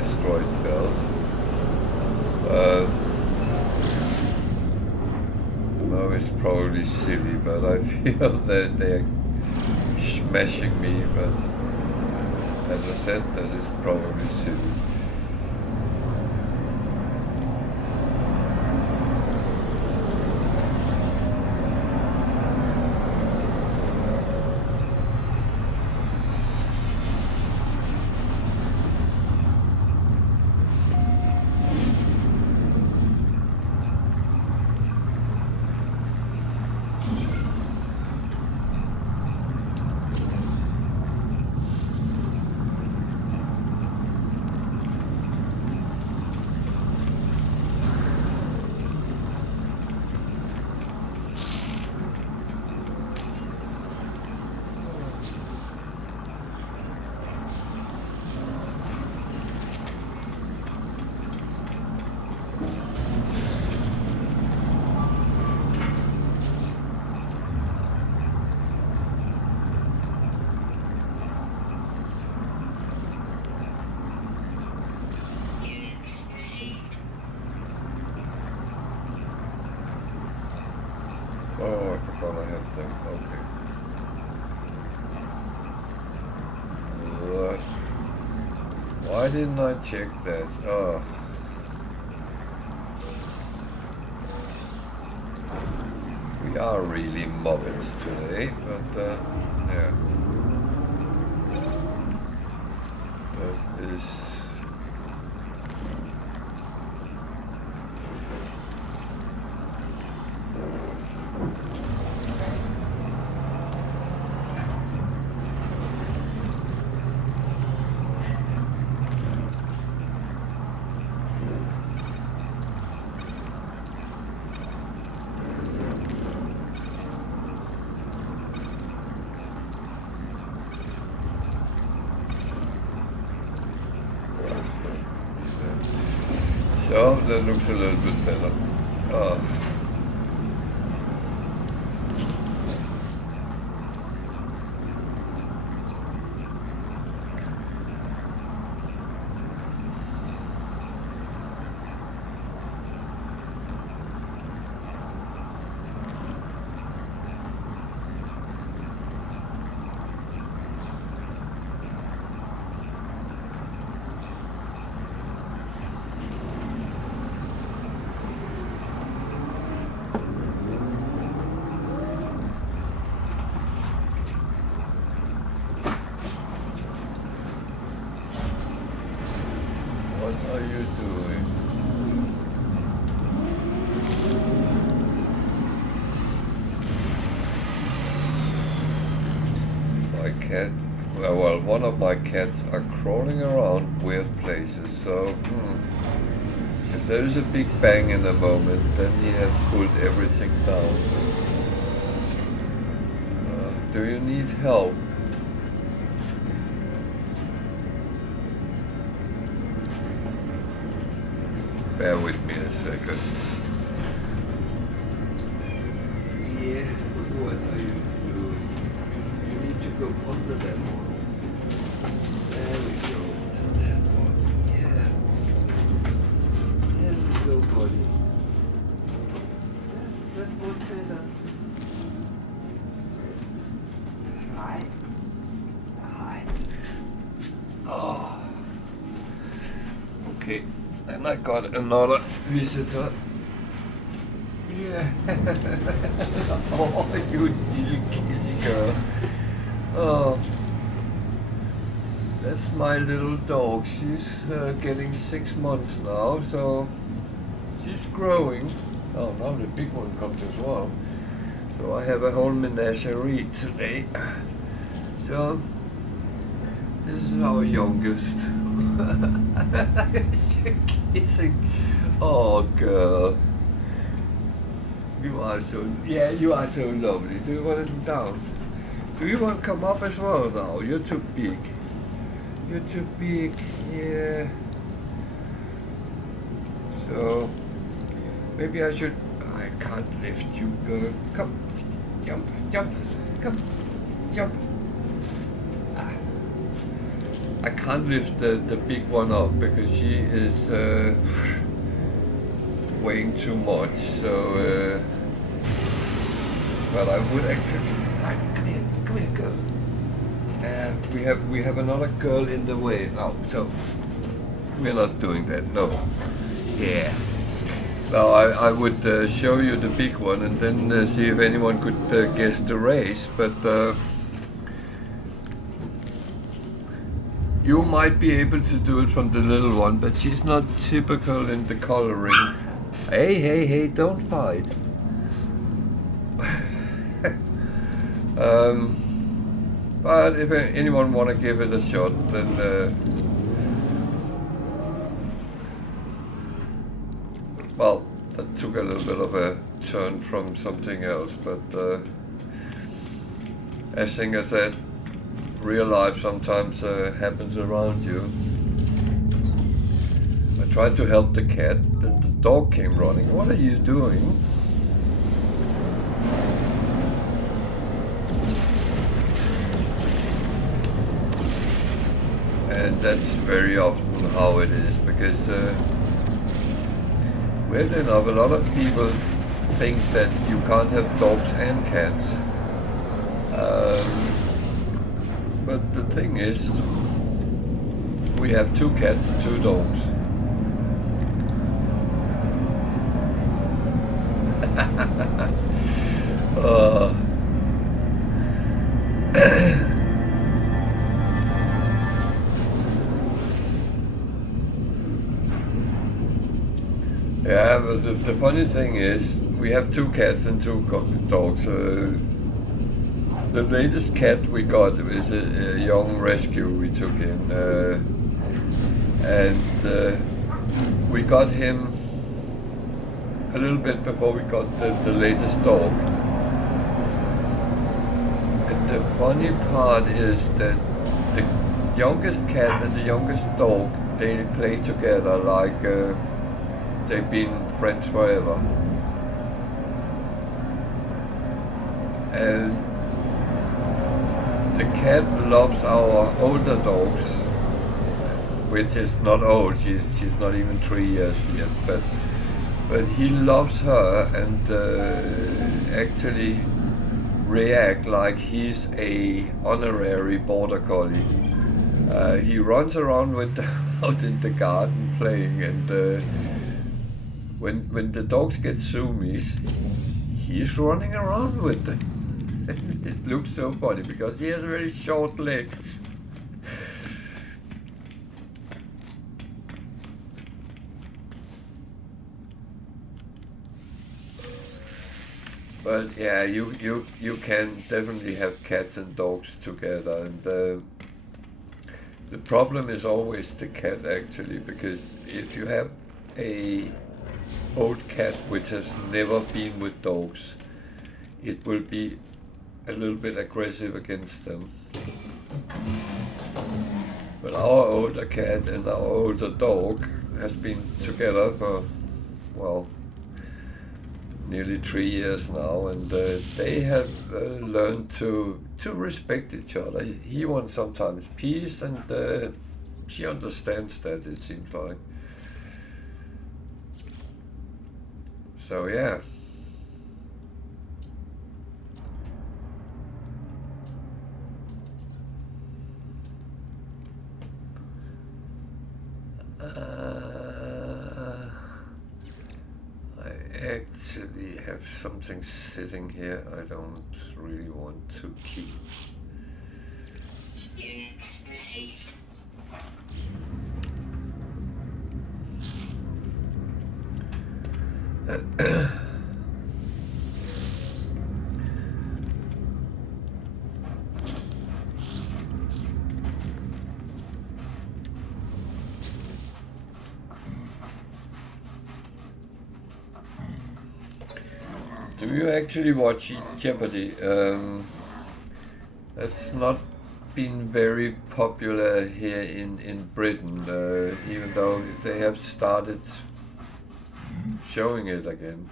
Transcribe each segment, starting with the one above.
asteroid belt. No, it's probably silly, but I feel that they're smashing me, but as I said, that is probably silly. Oh, I forgot I had them. Okay. Why didn't I check that? Oh. We are really mobbins today, but yeah. That is... So that looks a little bit better. What are you doing? My cat, well, one of my cats are crawling around weird places, so if there is a big bang in a moment, then he has pulled everything down. Do you need help? Bear with me a second. Yeah, what are you doing? You need to go under that one. There we go. And that one. Yeah. There we go, buddy. That's much better. Hi. Hi. Oh. Okay. And I got another visitor. Yeah. Oh, you little kitty girl. Oh. That's my little dog. She's getting 6 months now, so she's growing. Oh, now the big one comes as well. So I have a whole menagerie today. So this is our youngest. Kissing. Oh, girl. You are so, yeah, you are so lovely. Do you want to come down? Do you want to come up as well now? You're too big. You're too big, yeah. So, maybe I should, I can't lift you, girl. Come, jump, jump, come, jump. I can't lift the big one up because she is weighing too much. So, but I would actually. Come here, girl. And we have another girl in the way now, so we're not doing that. No. Yeah. Now I would show you the big one and then see if anyone could guess the race, but you might be able to do it from the little one, but she's not typical in the coloring. Hey, don't fight. But if anyone want to give it a shot, then well, that took a little bit of a turn from something else, but as Singer said, real life sometimes happens around you. I tried to help the cat, then the dog came running. What are you doing? And that's very often how it is, because weird enough, a lot of people think that you can't have dogs and cats. But the thing is, we have 2 cats and 2 dogs. Yeah, but the funny thing is, we have 2 cats and 2 dogs. The latest cat we got is a young rescue we took in, and we got him a little bit before we got the latest dog. And the funny part is that the youngest cat and the youngest dog, they play together like they've been friends forever. And the cat loves our older dogs, which is not old, she's not even 3 years yet, but he loves her and actually react like he's a honorary border collie. He runs around with out in the garden playing, and when the dogs get zoomies, he's running around with them. It looks so funny because he has very short legs. But yeah, you can definitely have cats and dogs together, and the problem is always the cat actually, because if you have a old cat which has never been with dogs, it will be a little bit aggressive against them. But our older cat and our older dog has been together for, well, nearly 3 years now, and they have learned to respect each other. He wants sometimes peace, and she understands that, it seems like. So yeah. I actually have something sitting here I don't really want to keep. Do you actually watch Jeopardy? That's not been very popular here in Britain, even though they have started showing it again.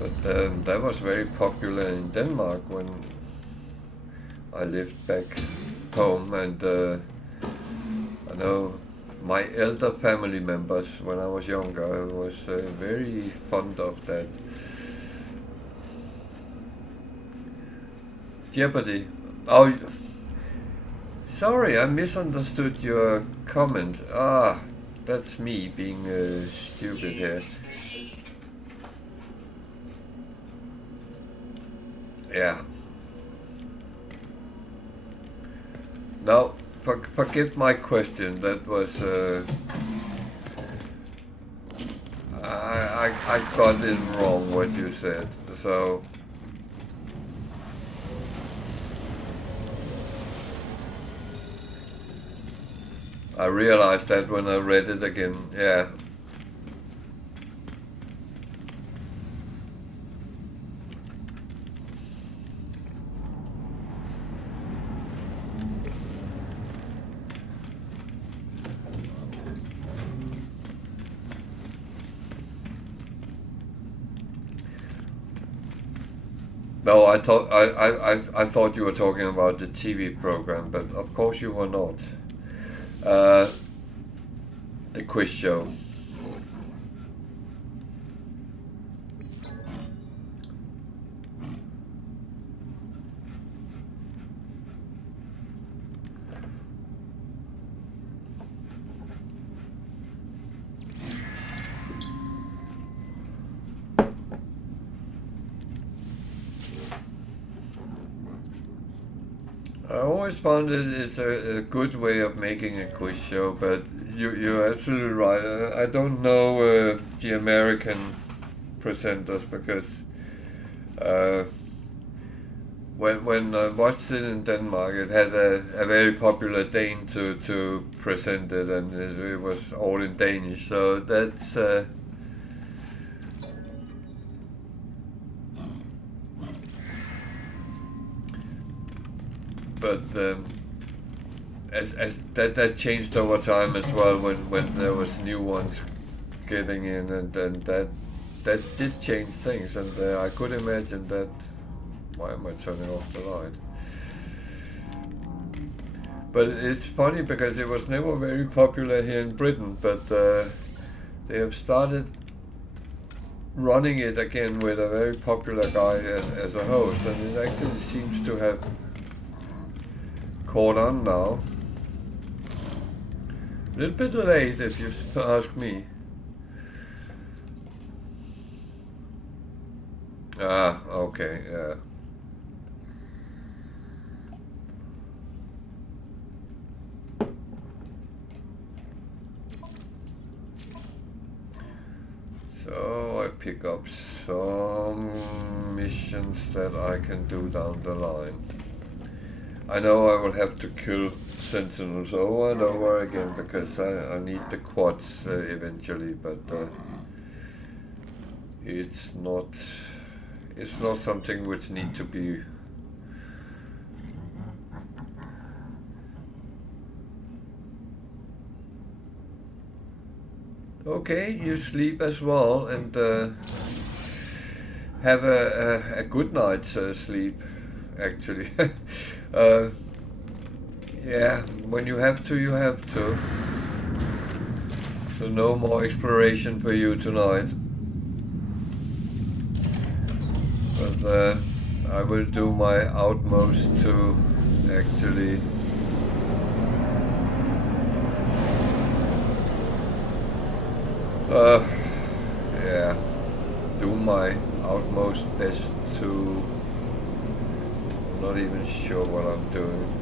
But that was very popular in Denmark when I lived back home, and I know my elder family members when I was younger was very fond of that. Jeopardy. Oh, sorry, I misunderstood your comment. Ah, that's me being stupid here. Yeah. No, forget my question. That was I got it wrong what you said. So I realized that when I read it again. Yeah. No, I thought you were talking about the TV program, but of course you were not. The quiz show. I always found it's a good way of making a quiz show, but you're absolutely right. I don't know the American presenters because when I watched it in Denmark, it had a very popular Dane to present it, and it was all in Danish. So that's. But as that changed over time as well when there was new ones getting in, and then that did change things, and I could imagine that. Why am I turning off the light? But it's funny because it was never very popular here in Britain, but they have started running it again with a very popular guy as a host, and it actually seems to have caught on now. A little bit late if you ask me. Ah, okay, yeah. So I pick up some missions that I can do down the line. I know I will have to kill sentinels over and over again because I need the quads eventually, but it's not something which need to be okay. You sleep as well and have a good night's sleep actually. Yeah, when you have to, you have to. So no more exploration for you tonight. But I will do my utmost to actually yeah, do my utmost best to. I'm not even sure what I'm doing.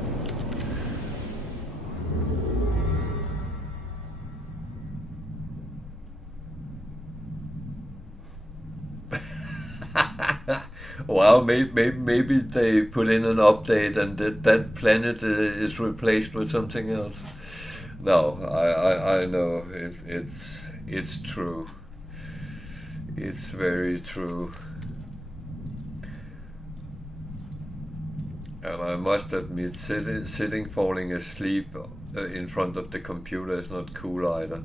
Well, maybe they put in an update and that planet is replaced with something else. No, I know it's true. It's very true. And I must admit, sitting falling asleep in front of the computer is not cool either.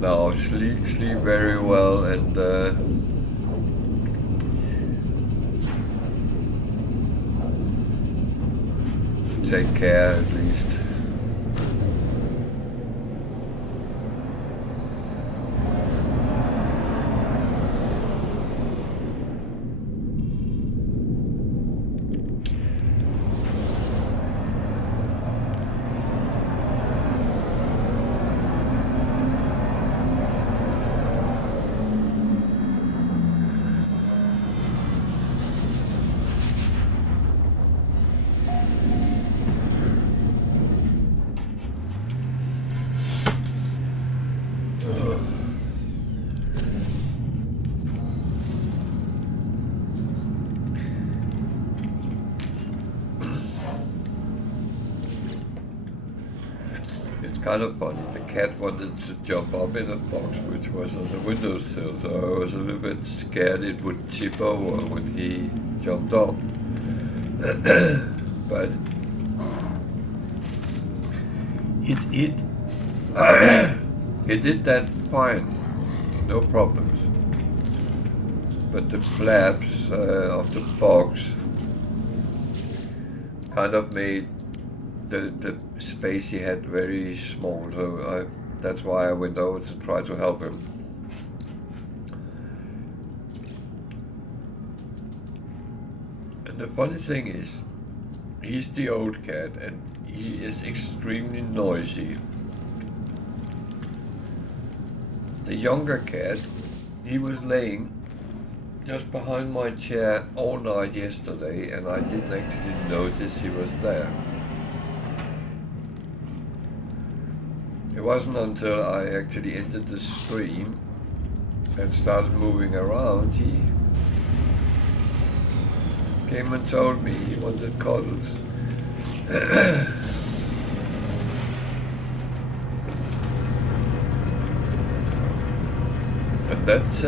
No, sleep very well, and take care at least. Kind of funny. The cat wanted to jump up in a box which was on the windowsill, so I was a little bit scared it would tip over when he jumped up. But it did that fine, no problems. But the flaps of the box kind of made the space he had very small, so that's why I went over to try to help him. And the funny thing is, he's the old cat and he is extremely noisy. The younger cat, he was laying just behind my chair all night yesterday, and I didn't actually notice he was there. It wasn't until I actually entered the stream and started moving around, he came and told me he wanted cuddles. And that's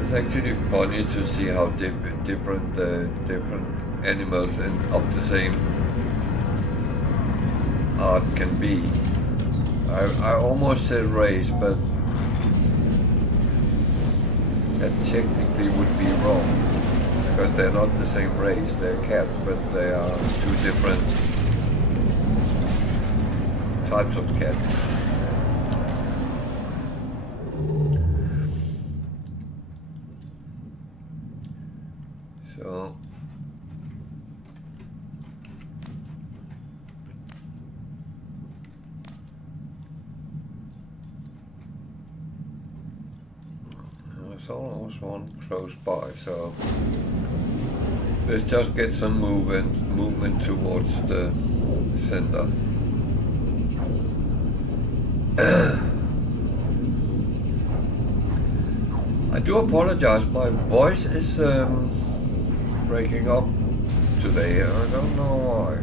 it's actually funny to see how different animals and of the same art can be. I almost said race, but that technically would be wrong, because they're not the same race. They're cats, but they are two different types of cats. So there's almost one close by, so let's just get some movement towards the center. I do apologize, my voice is breaking up today. I don't know why.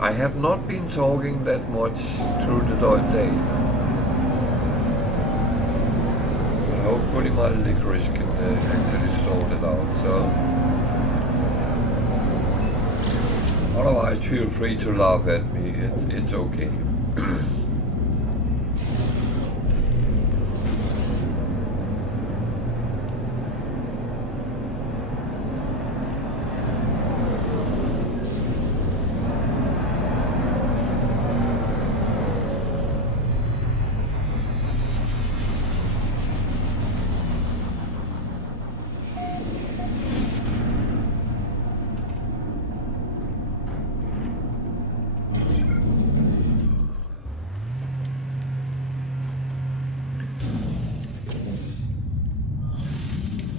I have not been talking that much through the day. But hopefully my licorice can actually sort it out. So otherwise, feel free to laugh at me. It's okay.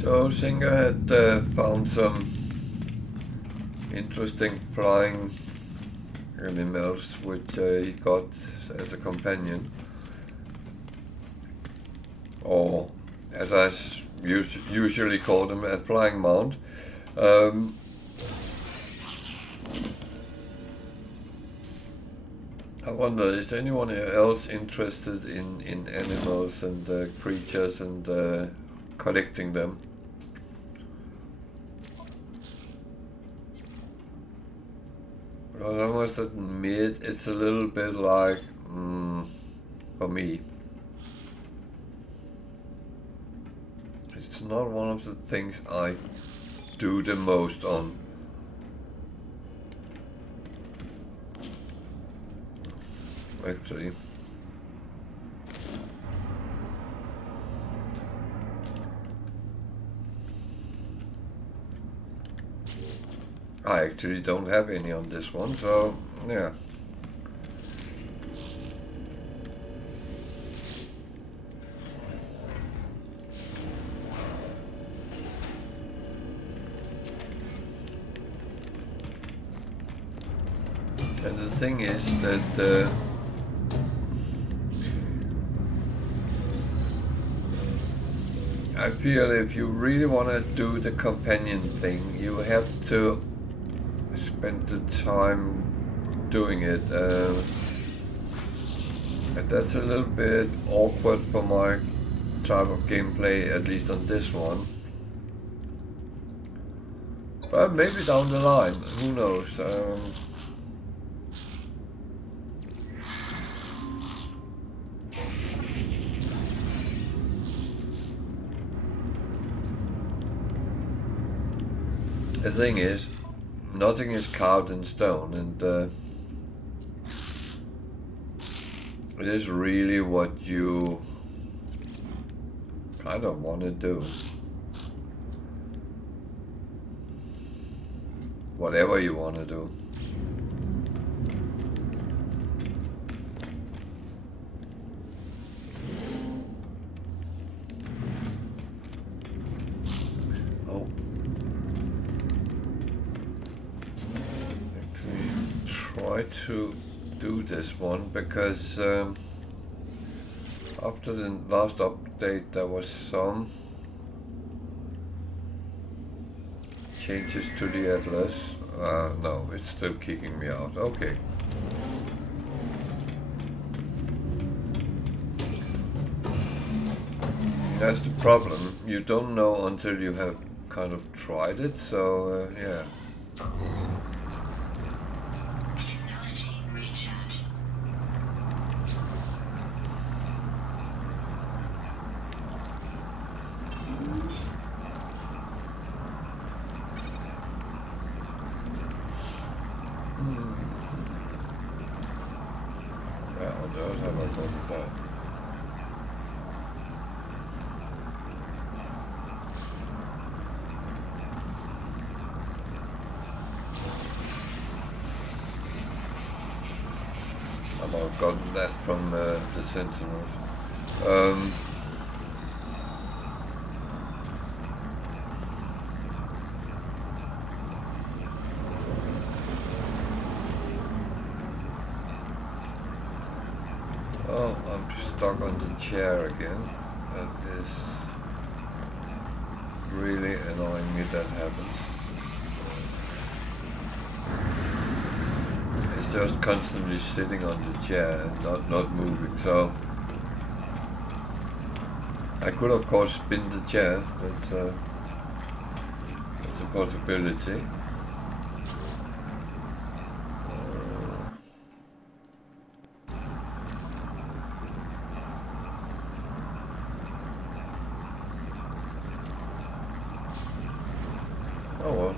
So Singer had found some interesting flying animals which he got as a companion, or as I usually call them, a flying mount. I wonder, is anyone else interested in animals and creatures and collecting them? Well, I must admit, it's a little bit like, for me, it's not one of the things I do the most on. Actually. I actually don't have any on this one, so yeah. And the thing is that I feel if you really want to do the companion thing, you have to spend the time doing it. And that's a little bit awkward for my type of gameplay, at least on this one. But maybe down the line, who knows. The thing is, nothing is carved in stone, and it is really what you kind of want to do. Whatever you want to do. Oh. Actually, try to do this one because after the last update there was some changes to the Atlas. No, it's still kicking me out. Okay. That's the problem. You don't know until you have kind of tried it, so yeah. Technology recharge. Yeah, I'll just have a look at that. I've gotten that from the Sentinels. Oh, I'm stuck on the chair again. That is really annoying me that happens. It's just constantly sitting on the chair and not moving, so I could of course spin the chair. That's a possibility. Oh well.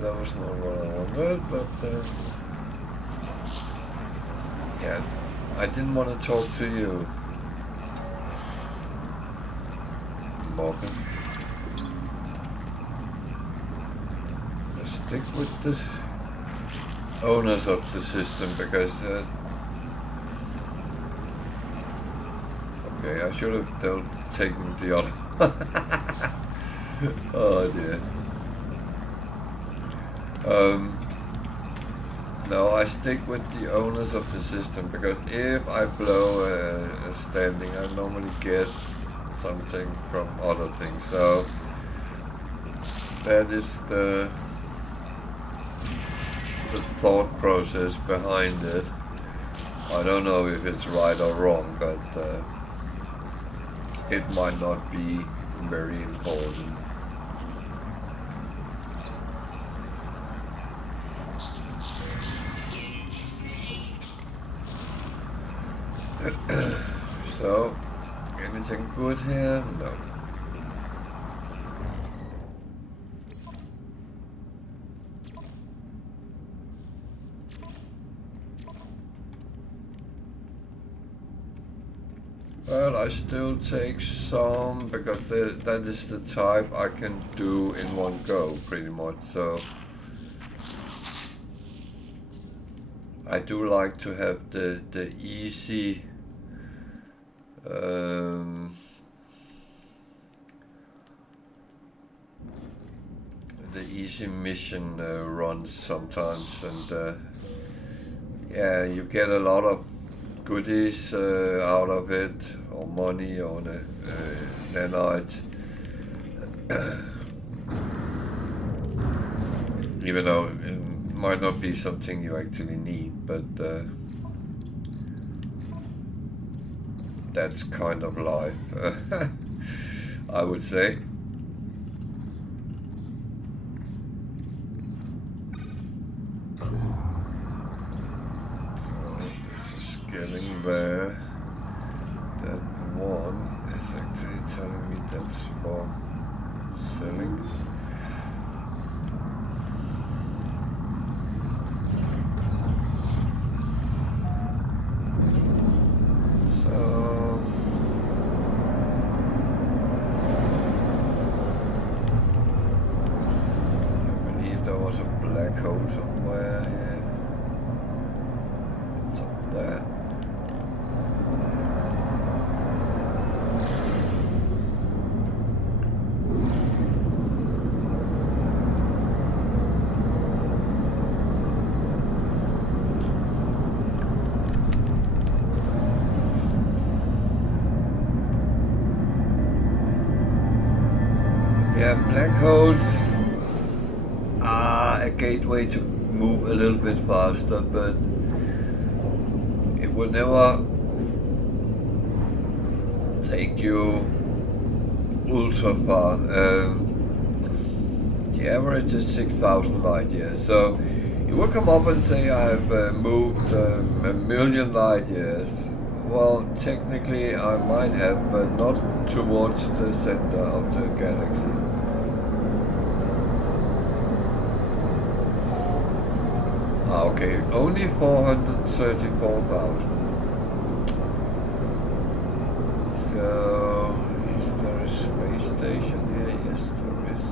That was not what I wanted, but yeah, I didn't want to talk to you, Morgan. Stick with this owners of the system because Okay, I should have taken the other. Oh dear. No, I stick with the owners of the system, because if I blow a standing, I normally get something from other things. So that is the thought process behind it. I don't know if it's right or wrong, but it might not be very important. So, anything good here? No. Well, I still take some, because that is the type I can do in one go, pretty much. So I do like to have the easy mission runs sometimes, and yeah, you get a lot of goodies out of it, or money, or nanites. Even though it might not be something you actually need, but that's kind of life, I would say. Getting there. That one is actually telling me that's for selling. So I believe there was a black hole somewhere here. It's up there. Yeah, black holes are a gateway to move a little bit faster, but it will never take you ultra far. The average is 6,000 light years, so you will come up and say I've moved a million light years. Well, technically I might have, but not towards the center of the galaxy. Okay, only 434,000. So, is there a space station here? Yes, there is.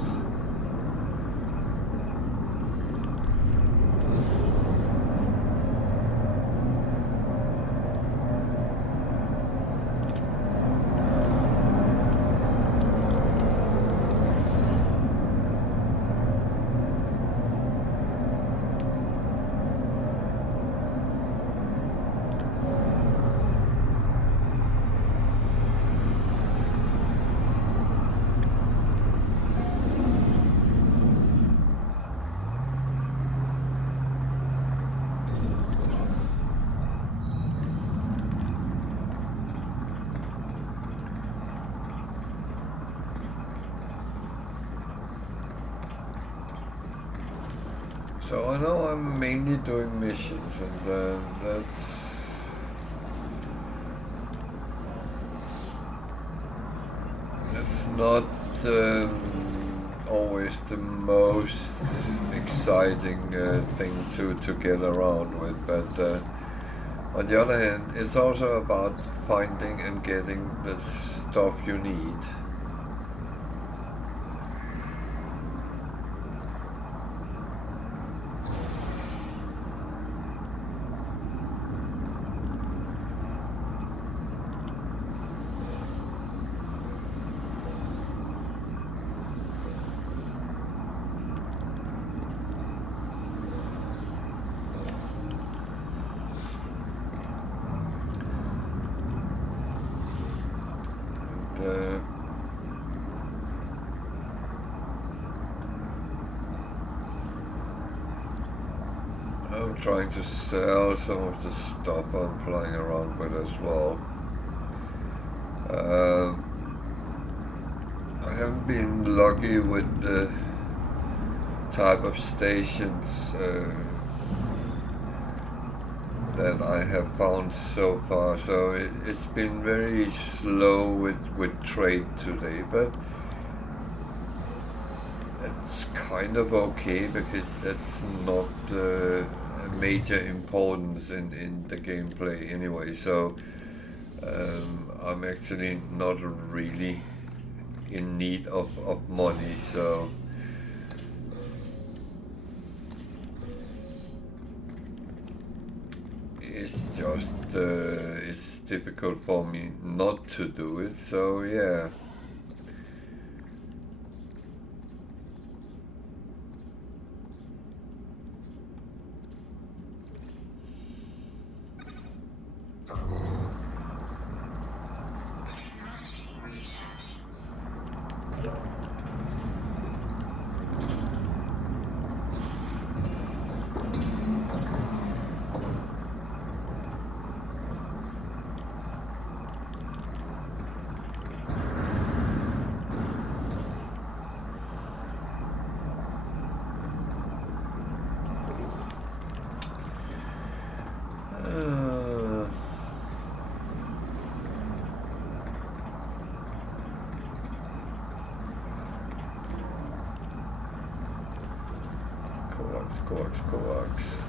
So I know I'm mainly doing missions, and that's not always the most exciting thing to get around with, but on the other hand, it's also about finding and getting the stuff you need. I'm trying to sell some of the stuff I'm flying around with as well. I haven't been lucky with the type of stations that I have found so far, so it's been very slow with trade today, but it's kind of okay because that's not a major importance in the gameplay anyway, so I'm actually not really in need of money, so it's just it's difficult for me not to do it, so yeah. Coax.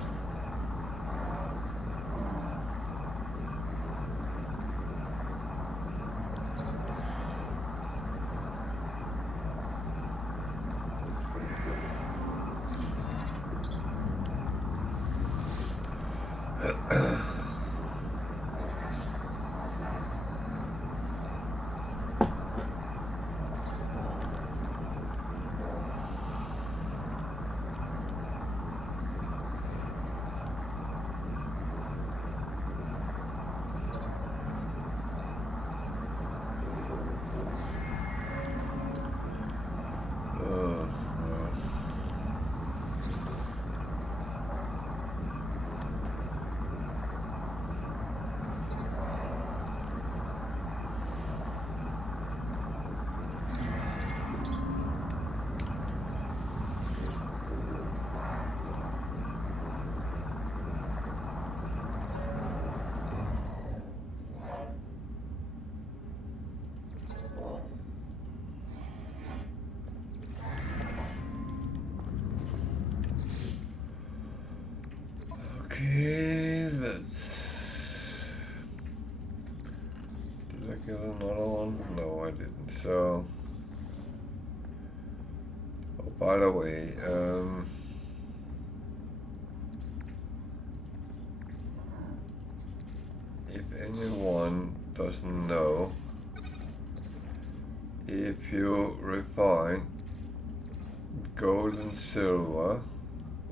Okay, that's... Did I get another one? No, I didn't. So... Oh, by the way, if anyone doesn't know, if you refine gold and silver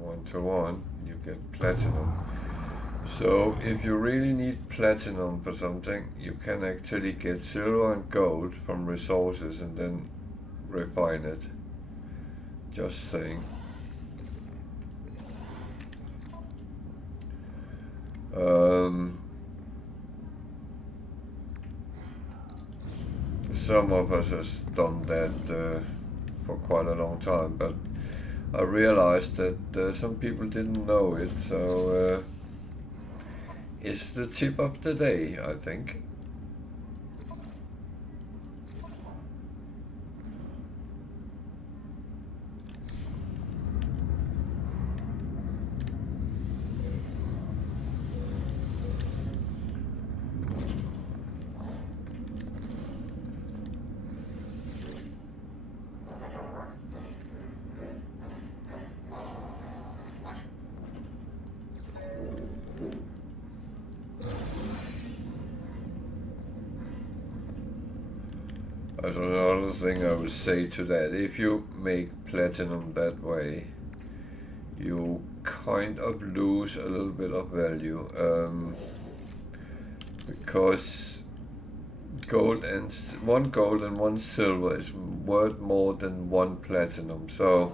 1-to-1, you get platinum. So if you really need platinum for something, you can actually get silver and gold from resources and then refine it. Just saying. Some of us has done that for quite a long time, but I realized that some people didn't know it, so it's the tip of the day, I think. As another thing I would say to that, if you make platinum that way, you kind of lose a little bit of value, because one gold and one silver is worth more than one platinum. So,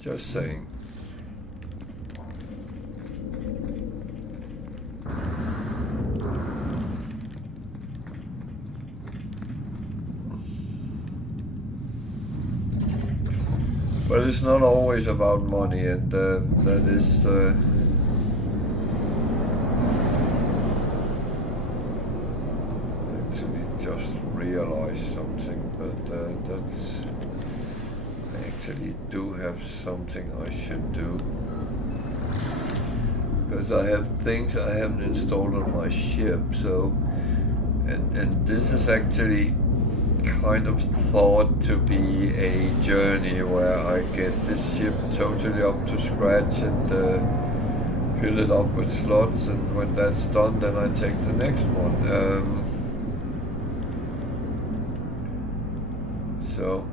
just saying. But it's not always about money, and that is actually just realized something. But that's I actually do have something I should do, because I have things I haven't installed on my ship. So, and this is actually kind of thought to be a journey where I get this ship totally up to scratch and fill it up with slots, and when that's done, then I take the next one. So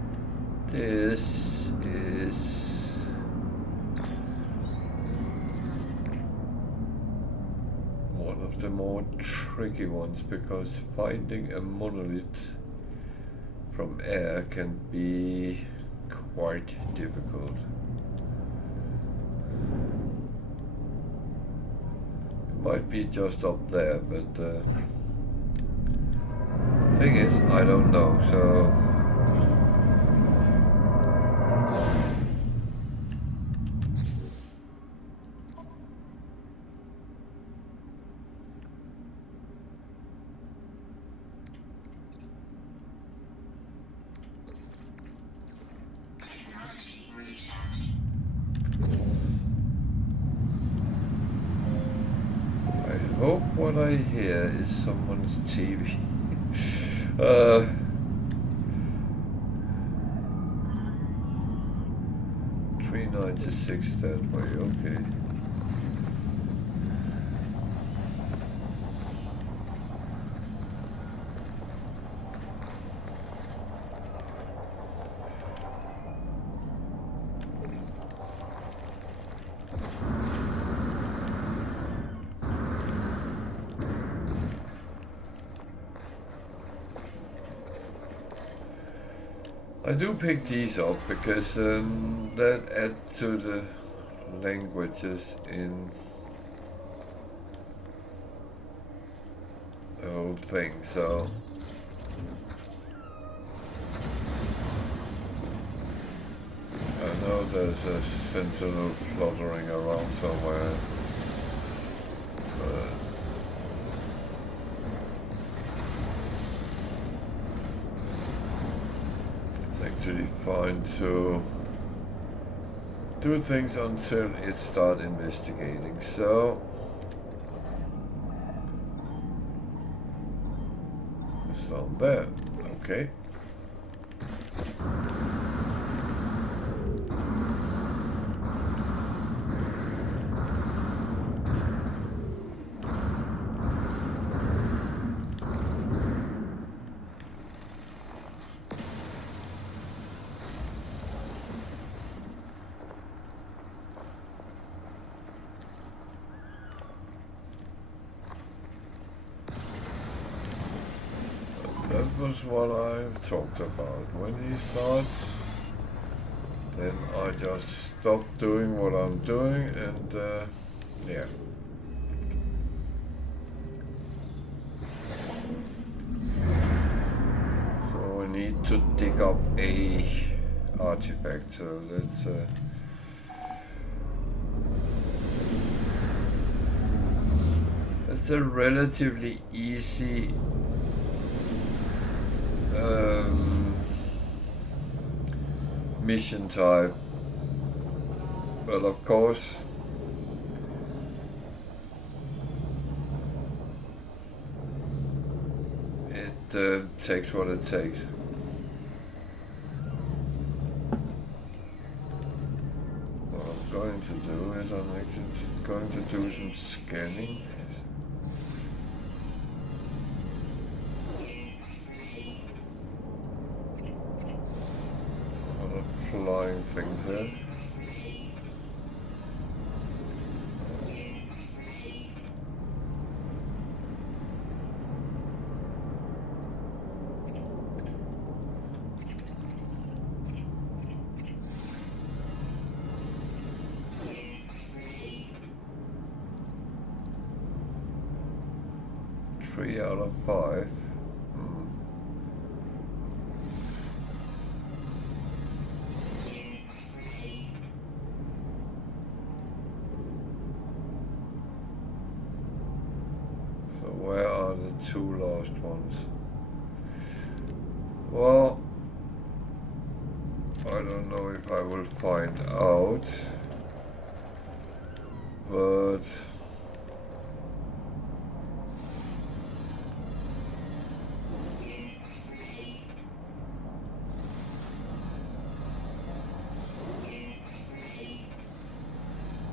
this is one of the more tricky ones, because finding a monolith from air can be quite difficult. It might be just up there, but thing is, I don't know, so what I hear is someone's TV. 396 that way, okay. I do pick these up because that adds to the languages in the whole thing, so I know there's a sentinel fluttering around somewhere, but actually fine to do things until it starts investigating. So it's down there, okay. That was what I talked about. When he starts, then I just stop doing what I'm doing, and yeah. So I need to dig up a artifact, so that's a relatively easy mission type, but of course it takes what it takes. What I'm going to do is I'm actually going to do some scanning. Flying things there. 3 out of 5. So where are the 2 last ones? Well, I don't know if I will find out, but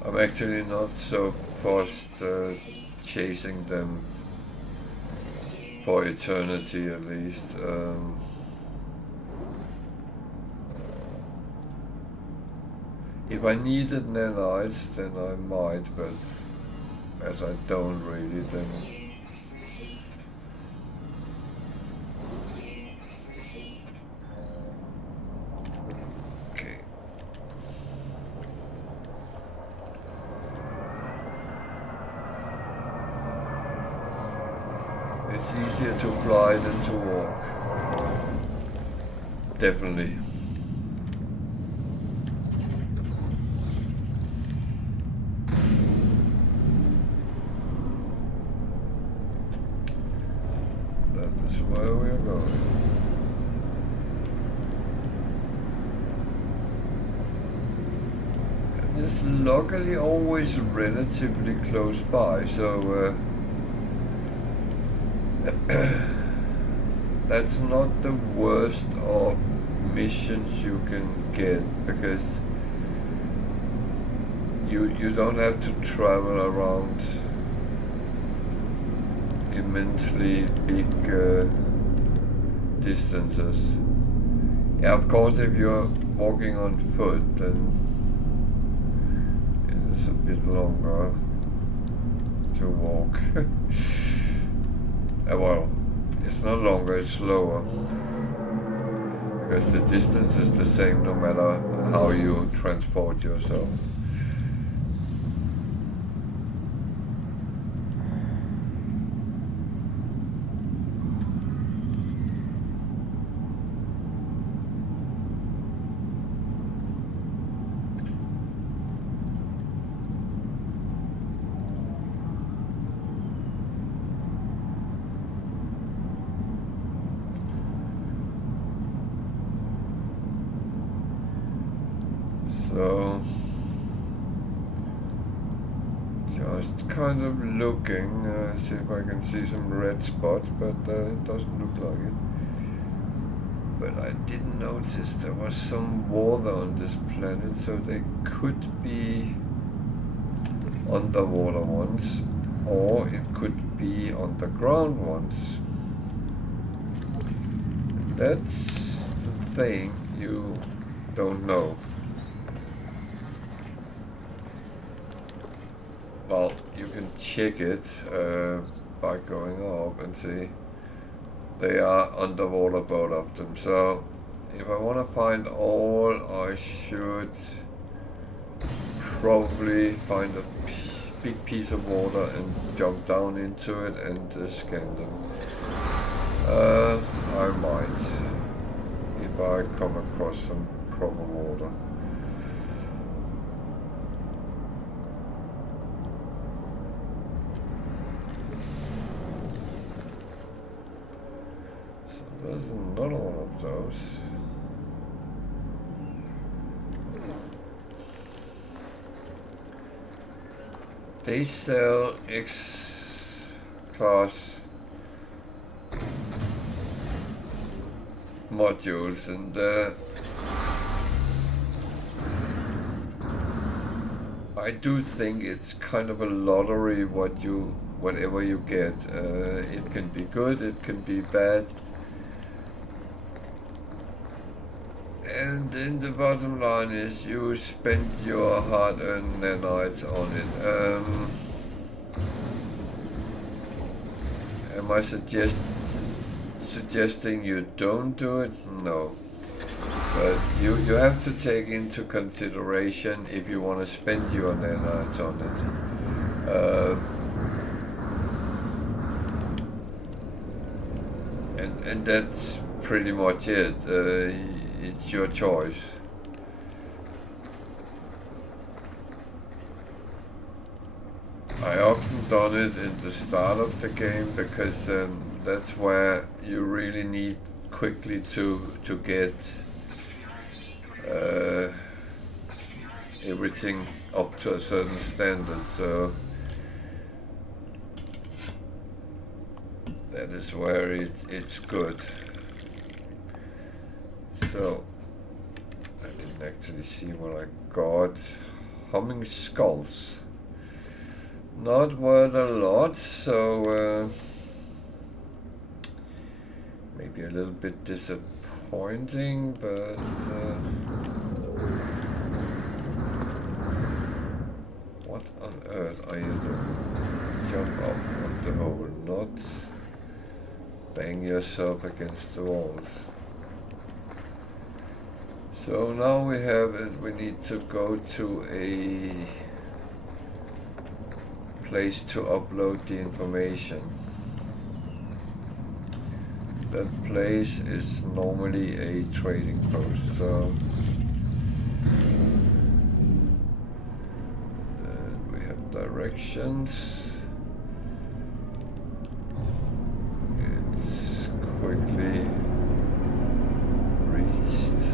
I'm actually not so fast chasing them for eternity, at least. If I needed nanites, then I might, but as I don't really, then okay. It's easier to fly than to walk. Definitely. That is where we are going. And it's luckily always relatively close by, so that's not the worst of missions you can get, because you don't have to travel around immensely big distances. Yeah, of course, if you're walking on foot, then it's a bit longer to walk. Well, it's not longer, it's slower, because the distance is the same no matter how you transport yourself. So, just kind of looking, see if I can see some red spots, but it doesn't look like it. But I did notice there was some water on this planet, so they could be underwater ones, or it could be underground ones. That's the thing you don't know. Well, you can check it by going up and see. They are underwater, both of them. So if I want to find all, I should probably find a big piece of water and jump down into it and scan them. I might, if I come across some proper water. There's another one of those. They sell X-class modules, and I do think it's kind of a lottery whatever you get. It can be good, it can be bad. And then the bottom line is you spend your hard-earned nanites on it. Am I suggesting you don't do it? No. But you have to take into consideration if you want to spend your nanites on it. And that's pretty much it. It's your choice. I often done it in the start of the game because that's where you really need quickly to get everything up to a certain standard. So that is where it's good. So I didn't actually see what I got. Humming skulls. Not worth a lot, so maybe a little bit disappointing, but what on earth are you doing? Jump up on the hole, not bang yourself against the walls. So now we have it, we need to go to a place to upload the information. That place is normally a trading post, so and we have directions. It's quickly reached.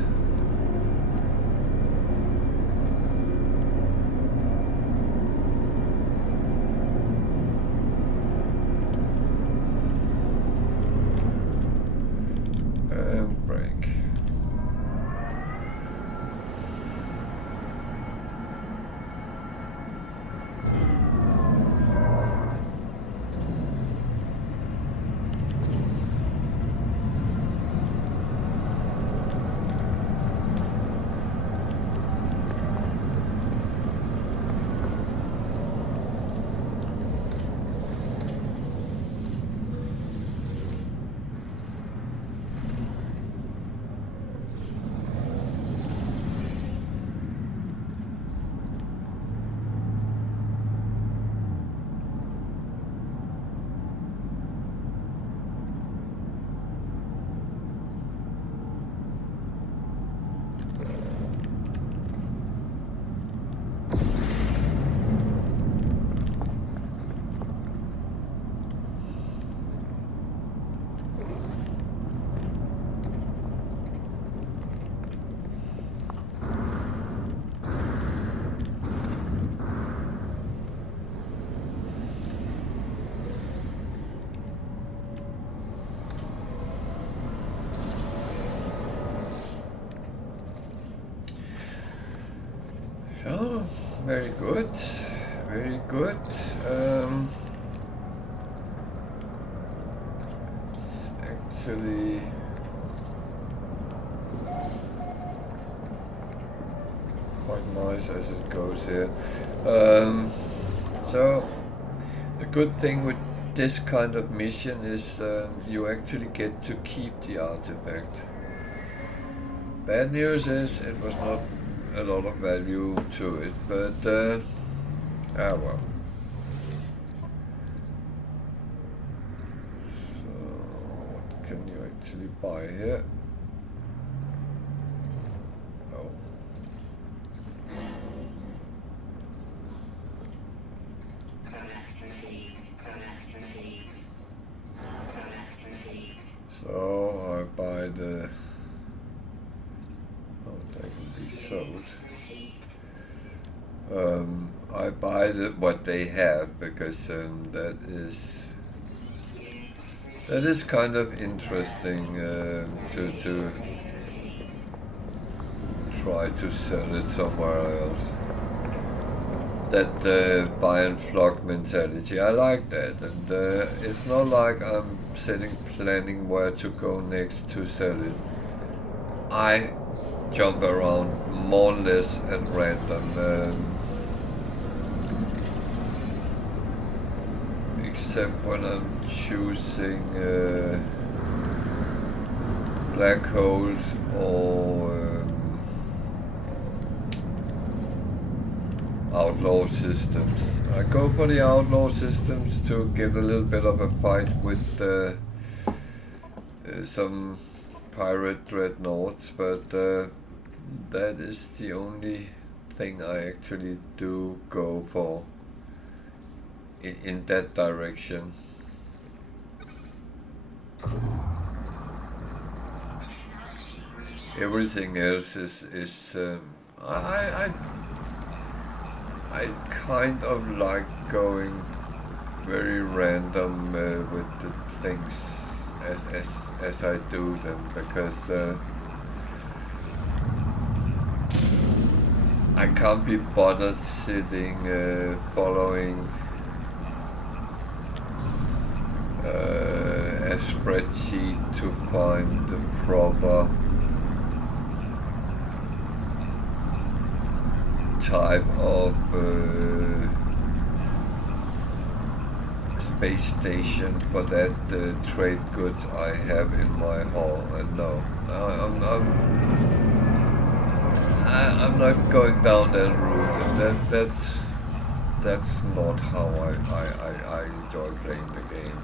So, very good, very good. It's actually quite nice as it goes here. So, the good thing with this kind of mission is you actually get to keep the artifact. Bad news is it was not a lot of value to it, but ah well. So what can you actually buy here? Oh. So I buy the sold. I buy what they have because that is kind of interesting to try to sell it somewhere else. That buy and flock mentality, I like that, and it's not like I'm planning where to go next to sell it. I jump around more or less at random, except when I'm choosing black holes or outlaw systems. I go for the outlaw systems to get a little bit of a fight with some pirate dreadnoughts, but that is the only thing I actually do go for in that direction. Everything else is I kind of like going very random with the things as I do them, because I can't be bothered sitting following a spreadsheet to find the proper type of space station for that trade goods I have in my hall. And no, I'm not going down that route. And that's not how I enjoy playing the game.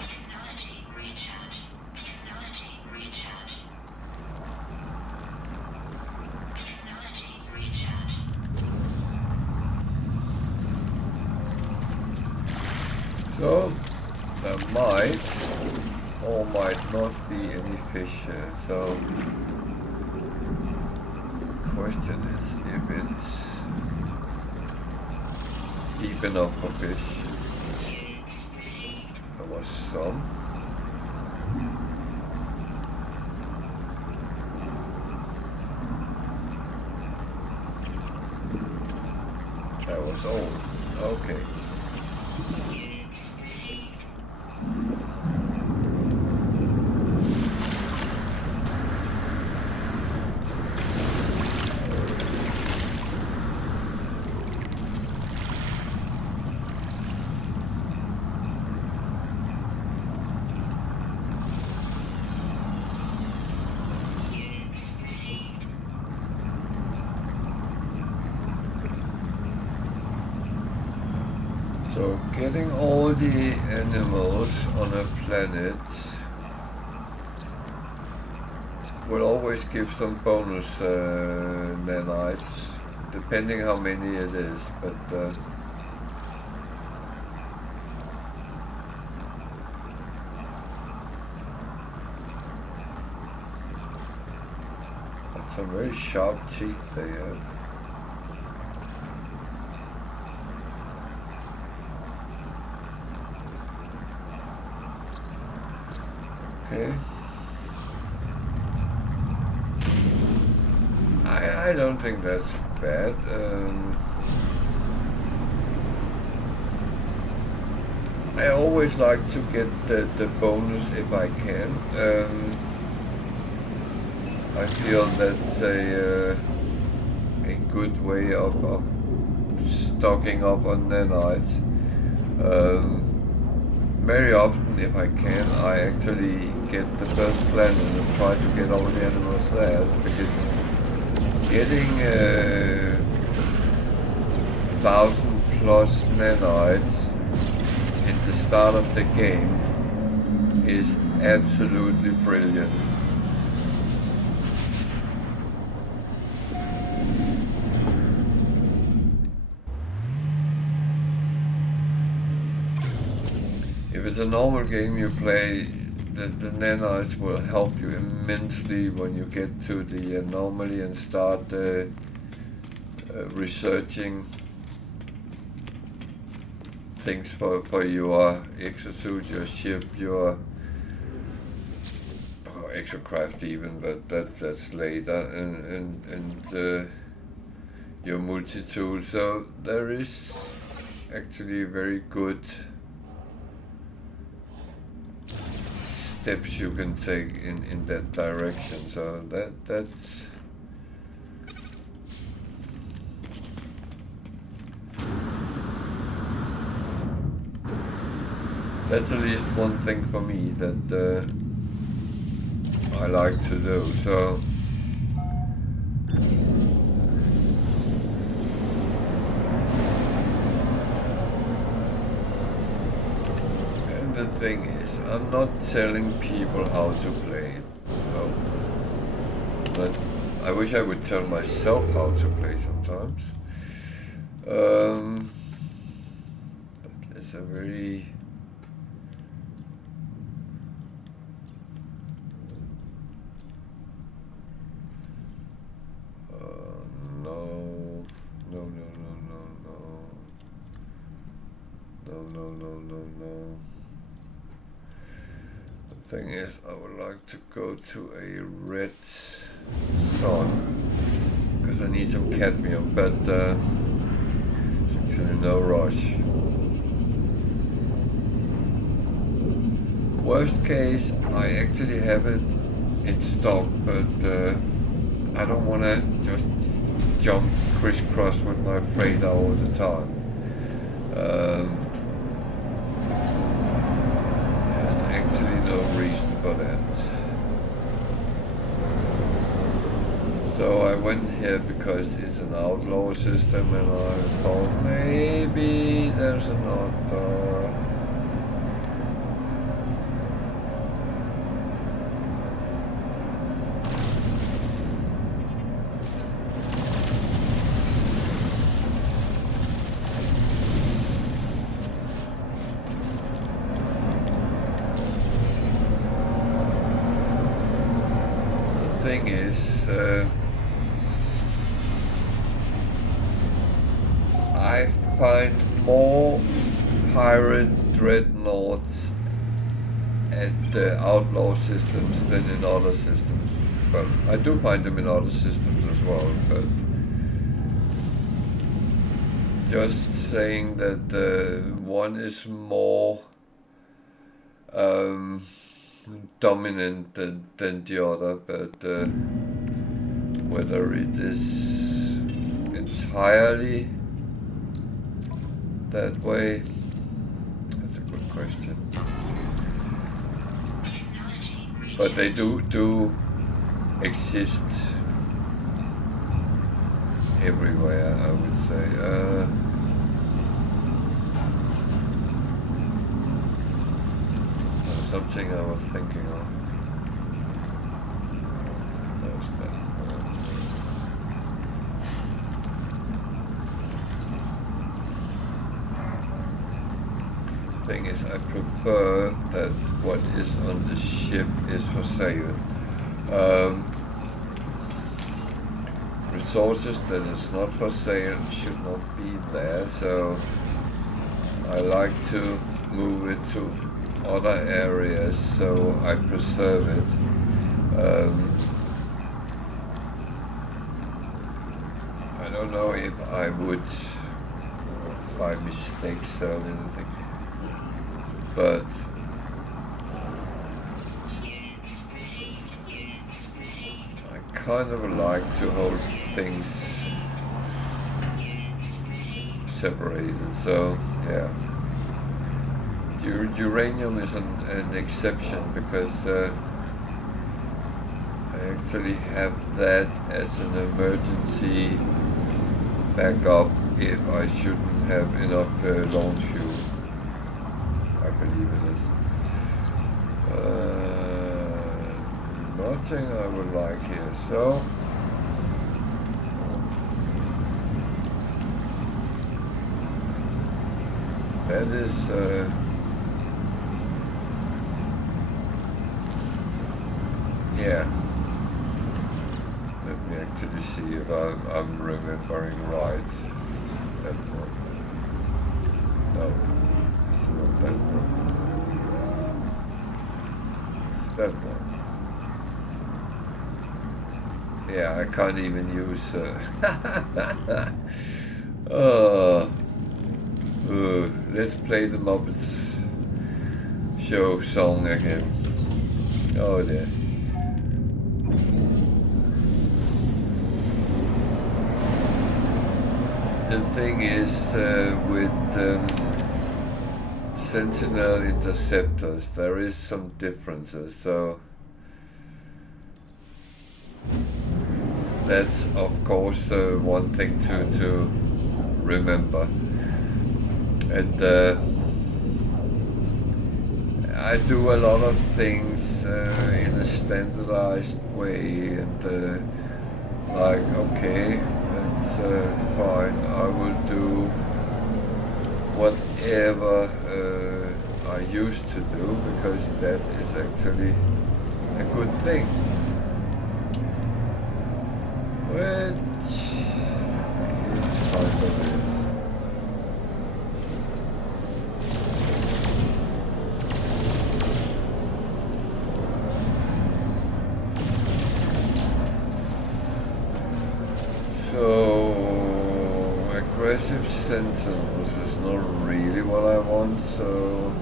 Technology recharge. Technology recharge. Technology recharge. So there might or might not be any fish here. So question is if it's deep enough for fish. There was some. That was all. Okay. So getting all the animals on a planet will always give some bonus nanites, depending how many it is, but that's some very sharp teeth they have. Okay. I don't think that's bad. I always like to get the bonus if I can. I feel that's a good way of stocking up on nanites. Very often, if I can, I actually get the first planet and try to get all the animals there, because getting 1,000+ nanites in the start of the game is absolutely brilliant. If it's a normal game you play, the nanites will help you immensely when you get to the anomaly and start researching things for your exosuit, your ship, your exocraft even, but that's later, and your multi-tool. So there is actually very good steps you can take in that direction. So that's at least one thing for me that I like to do. So the the thing is, I'm not telling people how to play it. No. But I wish I would tell myself how to play sometimes. But it's a very... No. The thing is, I would like to go to a red sun because I need some cadmium, but it's actually no rush. Worst case, I actually have it in stock, but I don't want to just jump crisscross with my freight all the time. There's actually no reason for that. So I went here because it's an outlaw system, and I thought maybe there's another. Thing is, I find more pirate dreadnoughts at the outlaw systems than in other systems. But I do find them in other systems as well, but just saying that one is more dominant than the other, but whether it is entirely that way, that's a good question. But they do exist everywhere, I would say. Something I was thinking of. There's that. Thing is, I prefer that what is on the ship is for sale. Resources that is not for sale should not be there, so I like to move it to other areas, so I preserve it. I don't know if I would by mistake sell anything, but I kind of like to hold things separated, so yeah. Uranium is an exception because I actually have that as an emergency backup if I shouldn't have enough launch fuel. I believe it is. Nothing I would like here, so that is yeah. Let me actually see if I'm remembering right. That one. No, it's not that one. It's that one. Yeah, I can't even use. Let's play the Muppets show song again. Oh dear. The thing is, with Sentinel interceptors, there is some differences, so that's of course one thing to remember. And I do a lot of things in a standardized way, and like, okay, that's fine. I will do whatever I used to do because that is actually a good thing. Which it kind of is. So, aggressive sentinels is not really what I want, so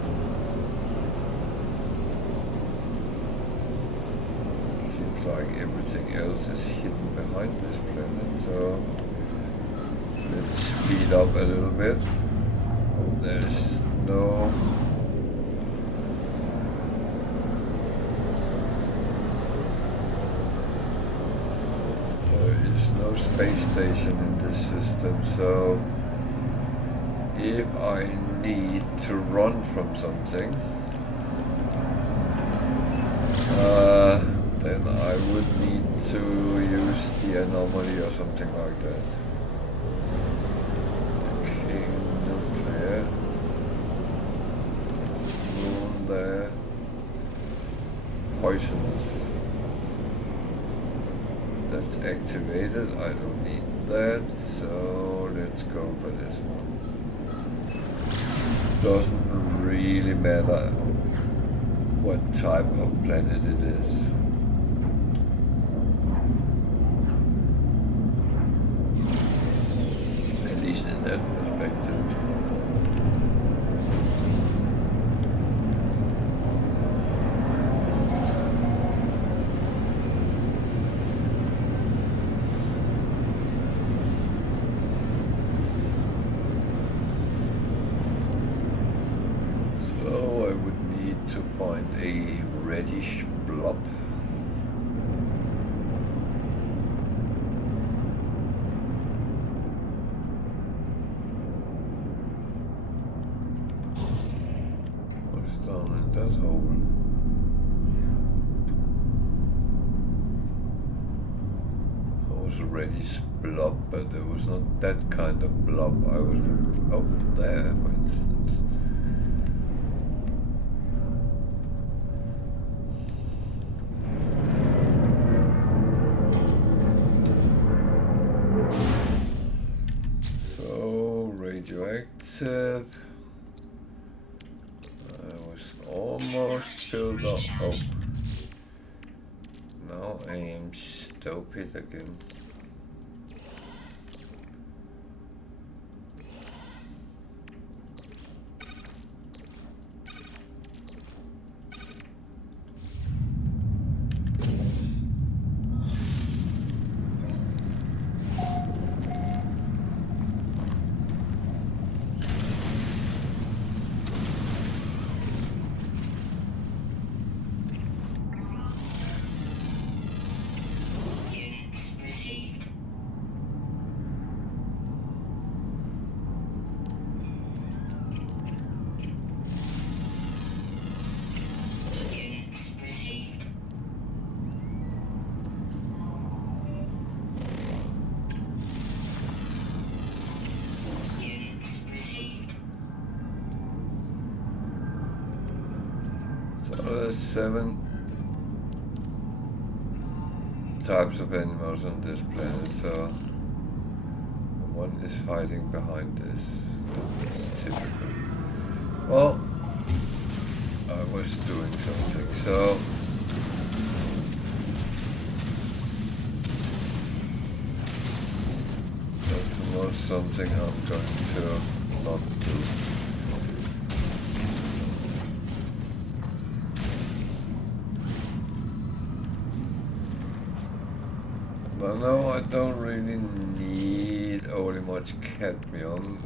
it seems like everything else is hidden behind this planet, so let's speed up a little bit. There's no space station in this system, so if I need to run from something, then I would need to use the anomaly or something like that. Okay, nuclear. Moon there. Poisonous. That's activated. I don't need that, so let's go for this one. Doesn't really matter what type of planet it is. At least in that perspective. Blob. What's down in that hole? I was a reddish blob, but it was not that kind of blob. I was up there, for instance. Radioactive. I was almost filled up. Oh. Now I am stupid again. There's 7 types of animals on this planet, so one is hiding behind this. Typical. Well, I was doing something, so that's not something I'm going to not do. No, I don't really need only much cadmium,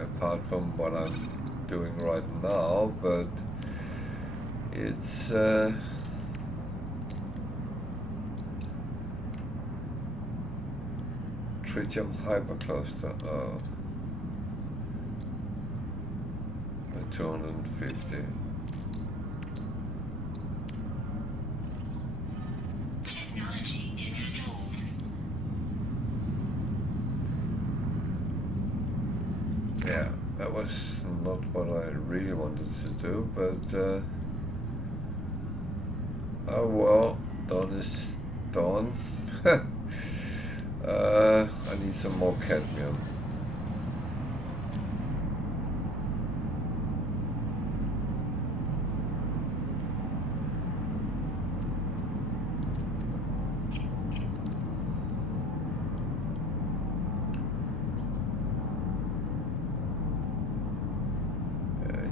apart from what I'm doing right now, but it's tritium hypercluster. Oh, 250. was not what I really wanted to do, but oh well, done is done. I need some more cadmium.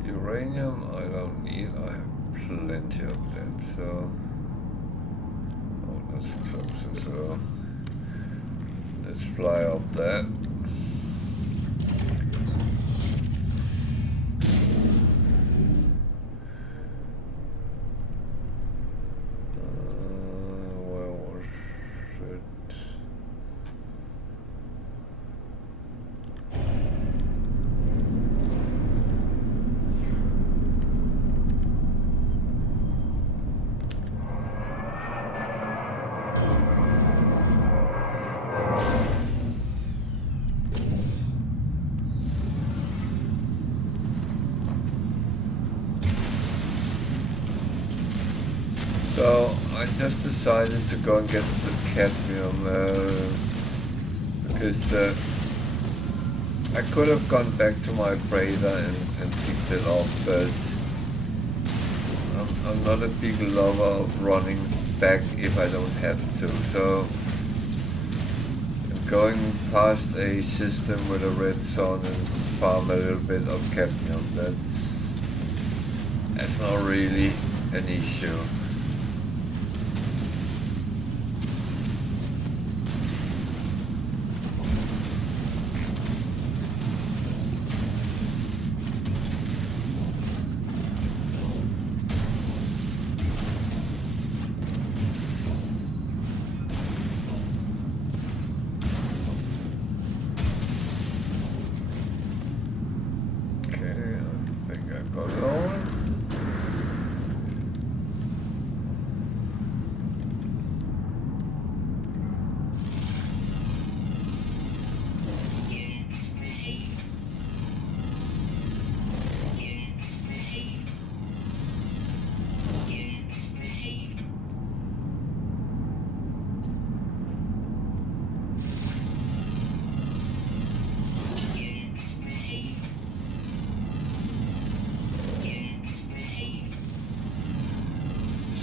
Uranium I don't need, I have plenty of that, so oh, that's closer, so let's fly up that. Where was it? So I just decided to go and get the cadmium because I could have gone back to my freighter and picked it up, but I'm not a big lover of running back if I don't have to. So going past a system with a red sun and farm a little bit of cadmium, that's not really an issue.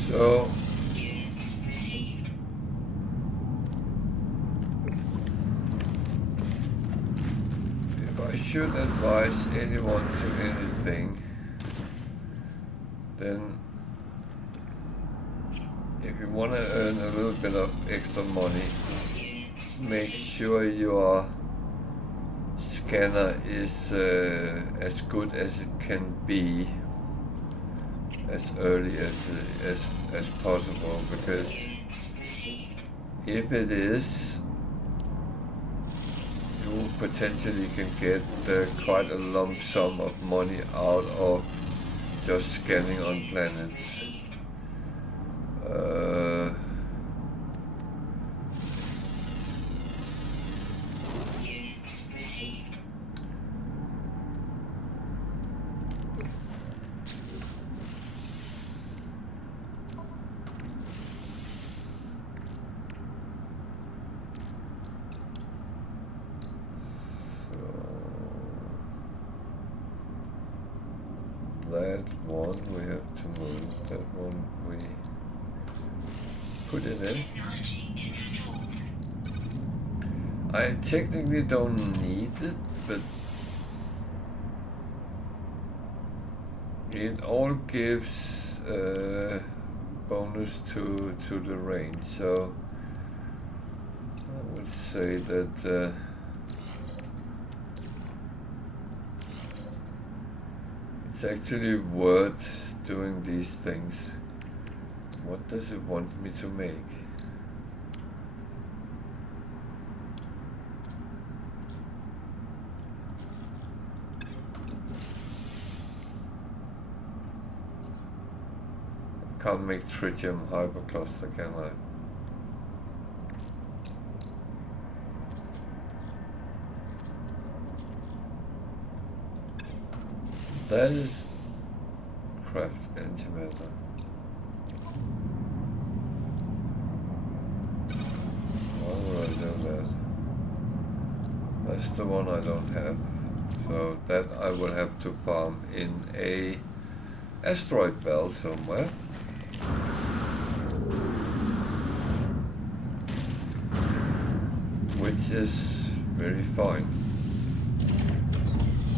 So if I should advise anyone to anything, then if you want to earn a little bit of extra money, make sure your scanner is as good as it can be as early as possible, because if it is, you potentially can get quite a lump sum of money out of just scanning on planets. That one we have to move, that one we put it in. I technically don't need it, but it all gives bonus to the range, so I would say that it's actually worth doing these things. What does it want me to make? I can't make tritium hypercluster, can I? That is craft antimatter. Why would I do that? That's the one I don't have. So that I will have to farm in a asteroid belt somewhere. Which is very fine.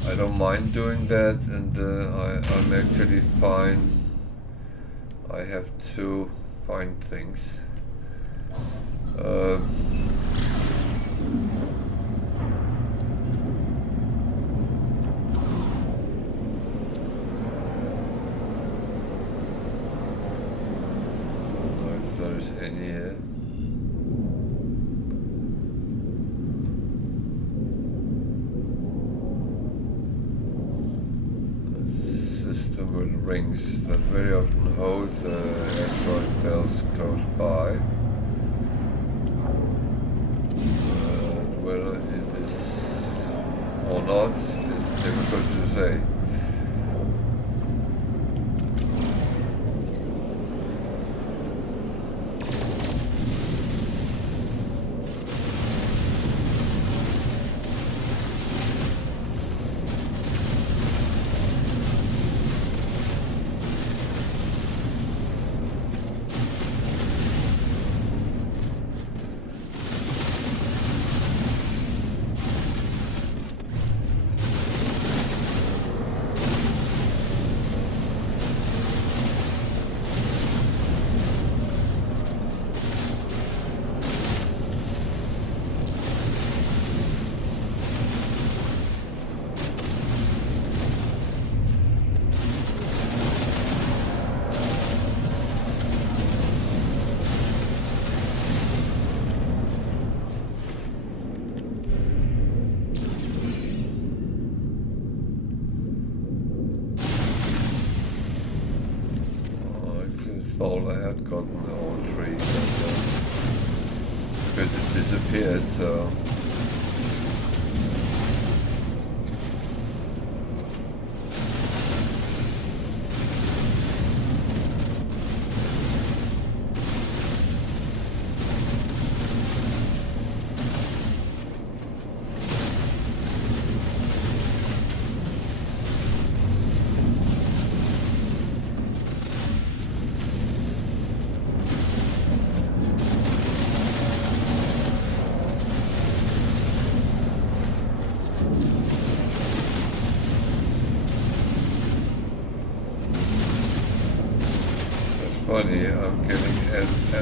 I don't mind doing that, and I'm actually fine. I have to find things. If there's any here. System with rings that very often hold asteroid belts close by. Whether it is or not is difficult to say. Thought I had gotten the old tree, because it disappeared, so... Funny, I'm getting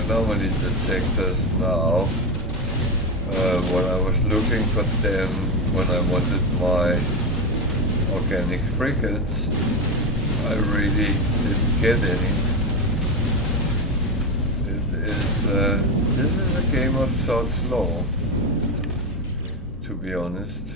anomaly detectors now. When I was looking for them, when I wanted my organic frigates, I really didn't get any. This is a game of Sod's Law, to be honest.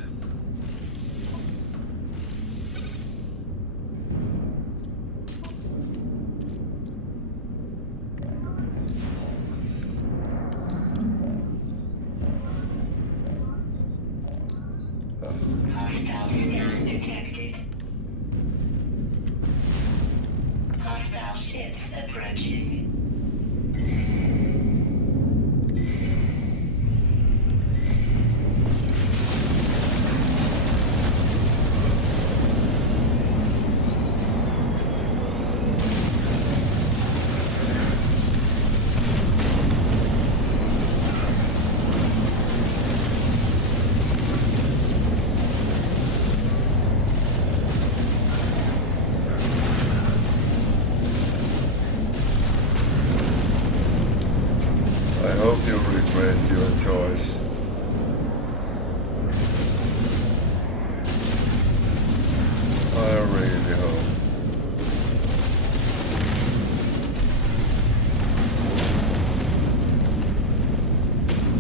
Hostile scan detected. Hostile ships approaching. I hope you regret your choice. I really hope.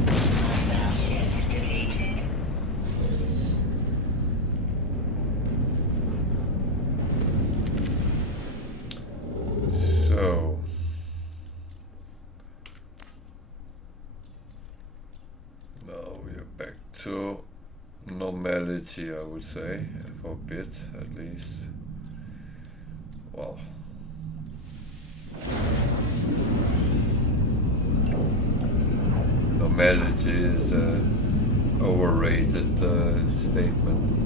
Hostile ships deleted. So... now we are back to normality, I would say, for a bit at least. well, normality is an overrated statement.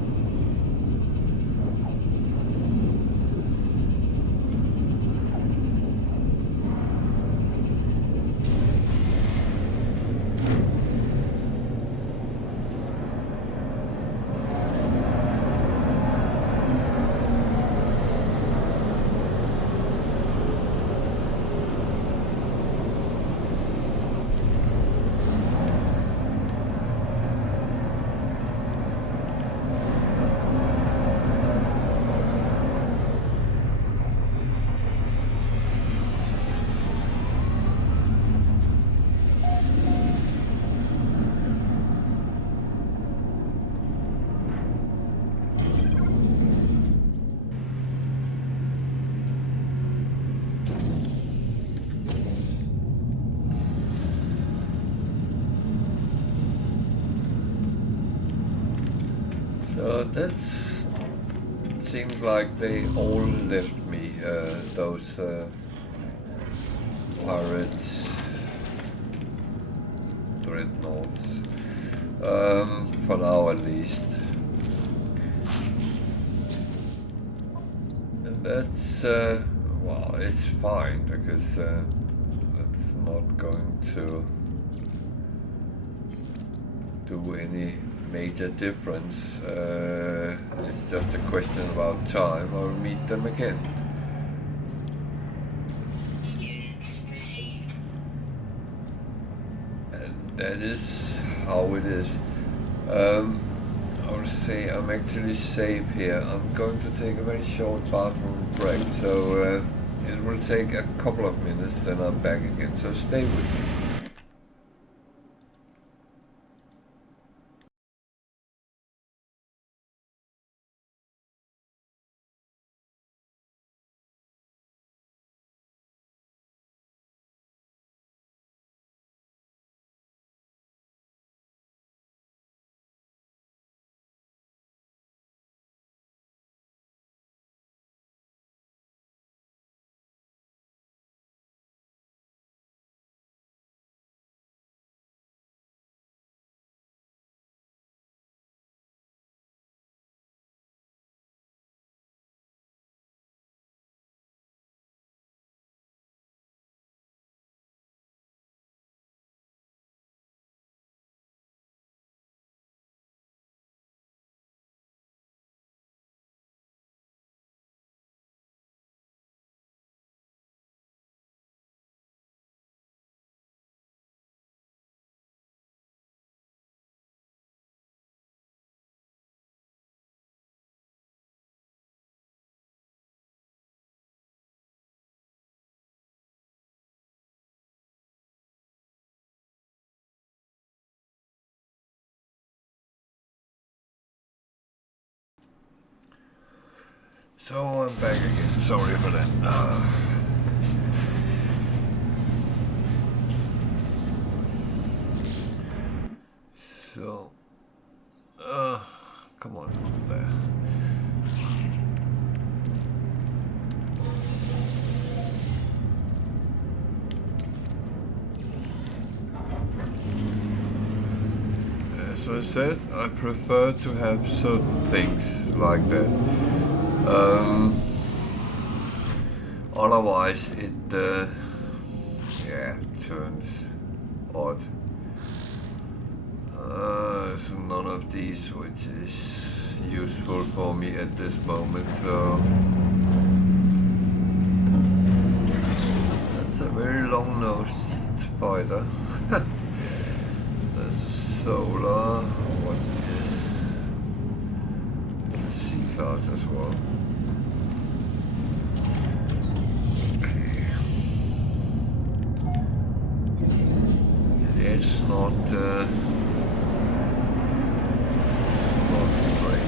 So that's seems like they all left me, those pirates, dreadnoughts, for now at least. And that's, well, it's fine because it's not going to do any major difference. It's just a question about time. I'll meet them again. Units received. And that is how it is. I would say I'm actually safe here. I'm going to take a very short bathroom break, so it will take a couple of minutes, then I'm back again. So stay with me. So I'm back again. Sorry for that. So, come on, there. As I said, I prefer to have certain things like that. Otherwise, it turns odd. There's none of these which is useful for me at this moment, so that's a very long-nosed fighter. There's a solar. What is? It's a C-class as well. It's not great.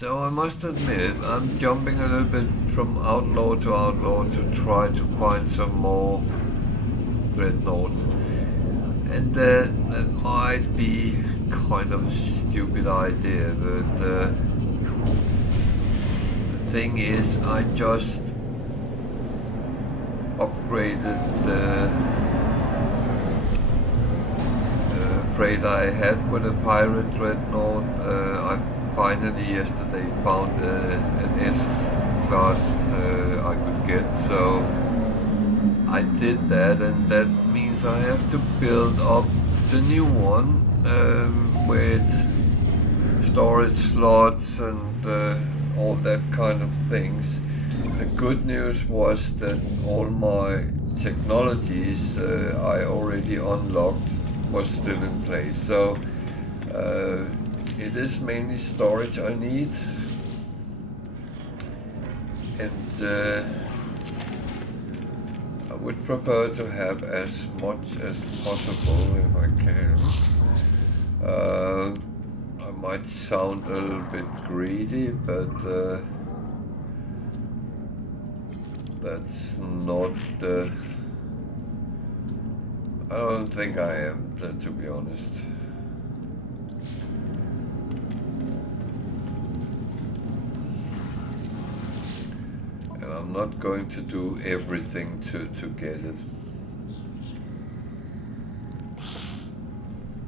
So I must admit, I'm jumping a little bit from outlaw to try to find some more dreadnoughts. And that might be kind of a stupid idea, but the thing is, I just upgraded the freight I had with a pirate dreadnought. I finally yesterday found an S-class I could get, so I did that, and that means I have to build up the new one with storage slots and all that kind of things. The good news was that all my technologies I already unlocked was still in place, so it is mainly storage I need, and I would prefer to have as much as possible if I can. I might sound a little bit greedy, but that's not the... I don't think I am, to be honest. And I'm not going to do everything to get it.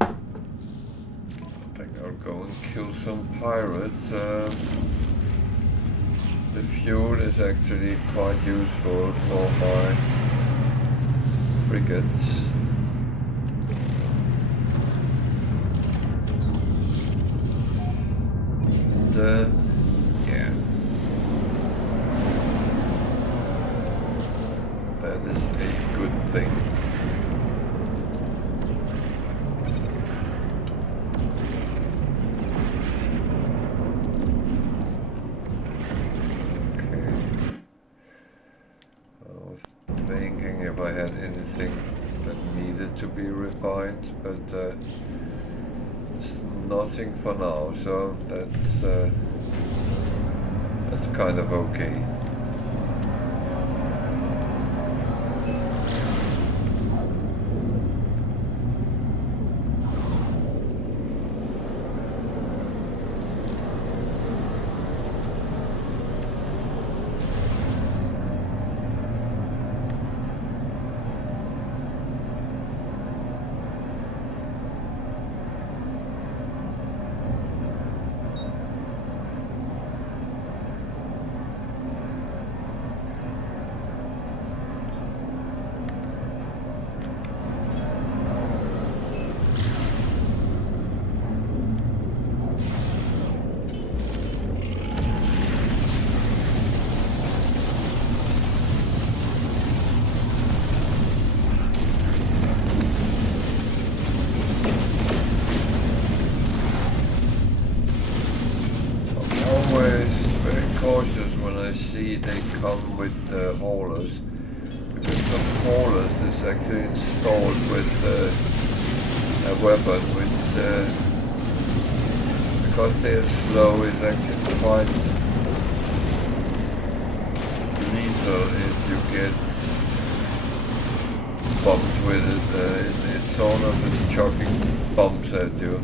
I think I'll go and kill some pirates. The fuel is actually quite useful for my frigates. And, yeah. That is a good thing. If I had anything that needed to be refined, but it's nothing for now, so that's kind of okay. They come with the haulers, because the haulers is actually installed with a weapon which, because they're slow, is actually quite lethal if you get bumped with it. It's sort of chucking bumps at you.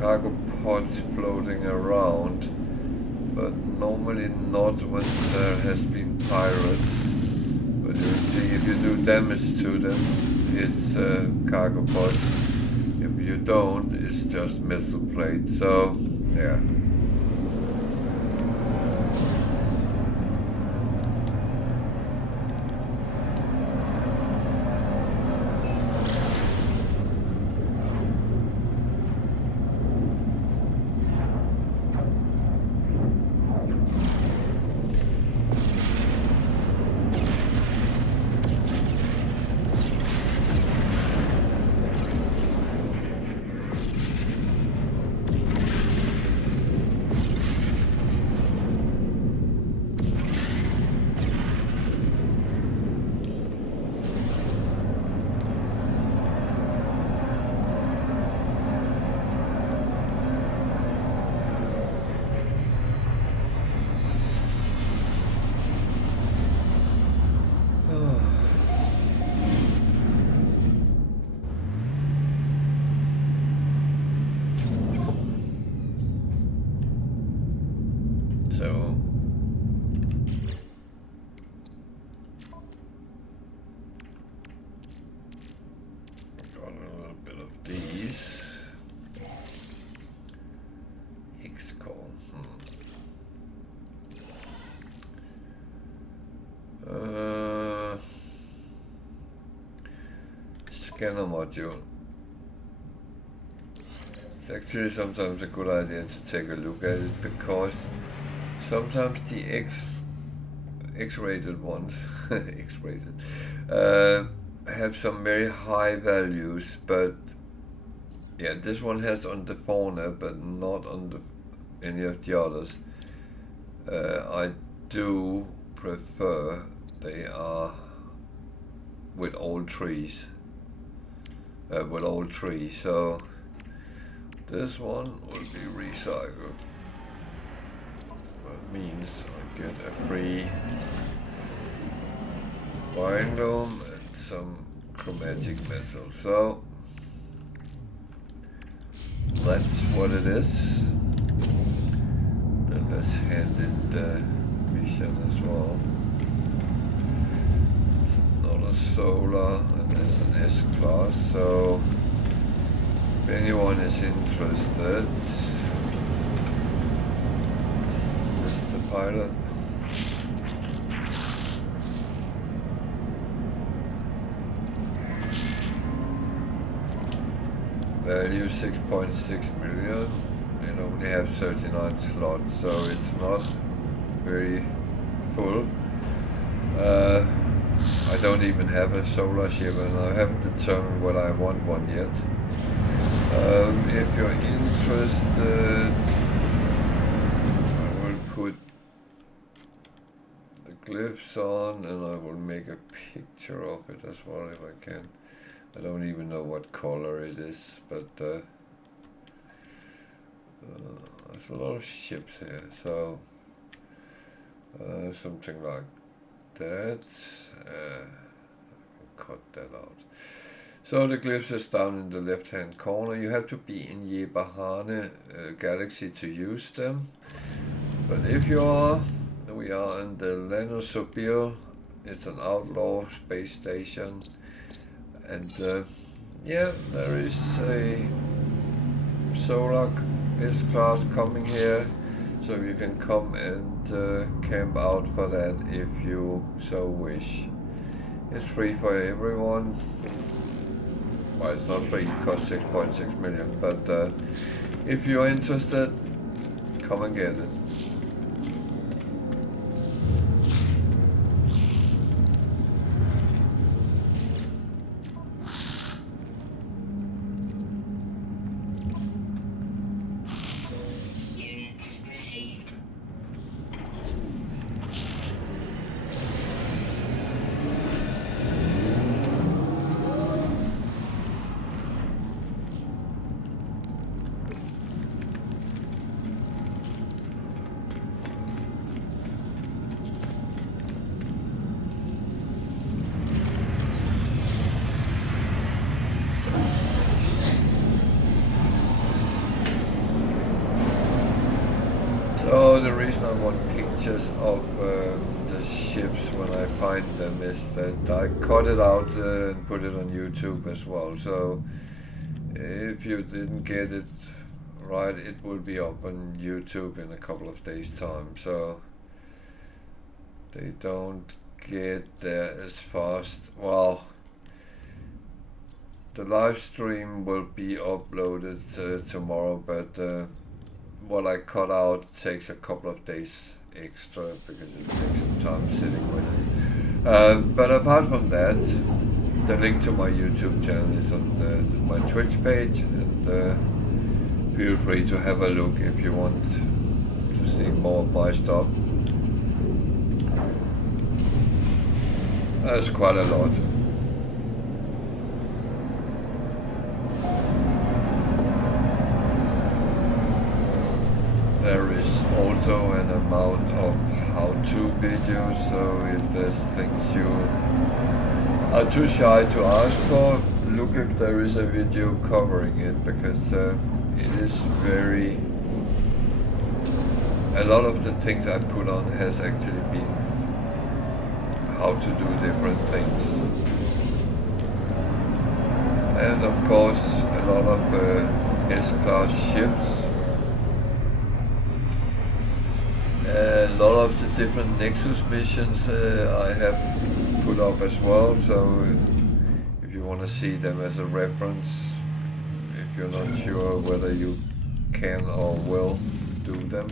cargo pods floating around, but normally not when there has been pirates. But you see, if you do damage to them, it's cargo pods. If you don't, it's just metal plates. So, yeah. Scanner module. It's actually sometimes a good idea to take a look at it, because sometimes the X-rated ones X-rated have some very high values, but yeah, this one has on the fauna but not on the any of the others. I do prefer they are with all trees. So this one will be recycled. That means I get a free biome and some chromatic metal. So that's what it is. Then let's hand it the mission as well. Another solar, and there's an S-class, so if anyone is interested, this is the pilot. Value 6.6 million, and only have 39 slots, so it's not very full. I don't even have a solar ship, and I haven't determined whether I want one yet. If you're interested, I will put the glyphs on, and I will make a picture of it as well if I can. I don't even know what color it is, but there's a lot of ships here, so something like that. I can cut that out. So the glyphs is down in the left hand corner. You have to be in Yeberhahne galaxy to use them. But if you are, we are in the Lanosobil. It's an outlaw space station. And yeah, there is a solar S-class coming here. So you can come and camp out for that if you so wish. It's free for everyone. Well, it's not free, it costs 6.6 million, but if you're interested, come and get it. So the reason I want pictures of the ships when I find them is that I cut it out and put it on YouTube as well. So if you didn't get it right, it will be up on YouTube in a couple of days time. So they don't get there as fast. Well, the live stream will be uploaded tomorrow, but what I cut out takes a couple of days extra because it takes some time sitting with it. But apart from that, the link to my YouTube channel is on my Twitch page, and feel free to have a look if you want to see more of my stuff. There's quite a lot. There is also an amount of how-to videos, so if there's things you are too shy to ask for, look if there is a video covering it, because it is very... A lot of the things I put on has actually been how to do different things. And of course a lot of S-class ships. A lot of the different Nexus missions I have put up as well, so if you want to see them as a reference, if you're not sure whether you can or will do them.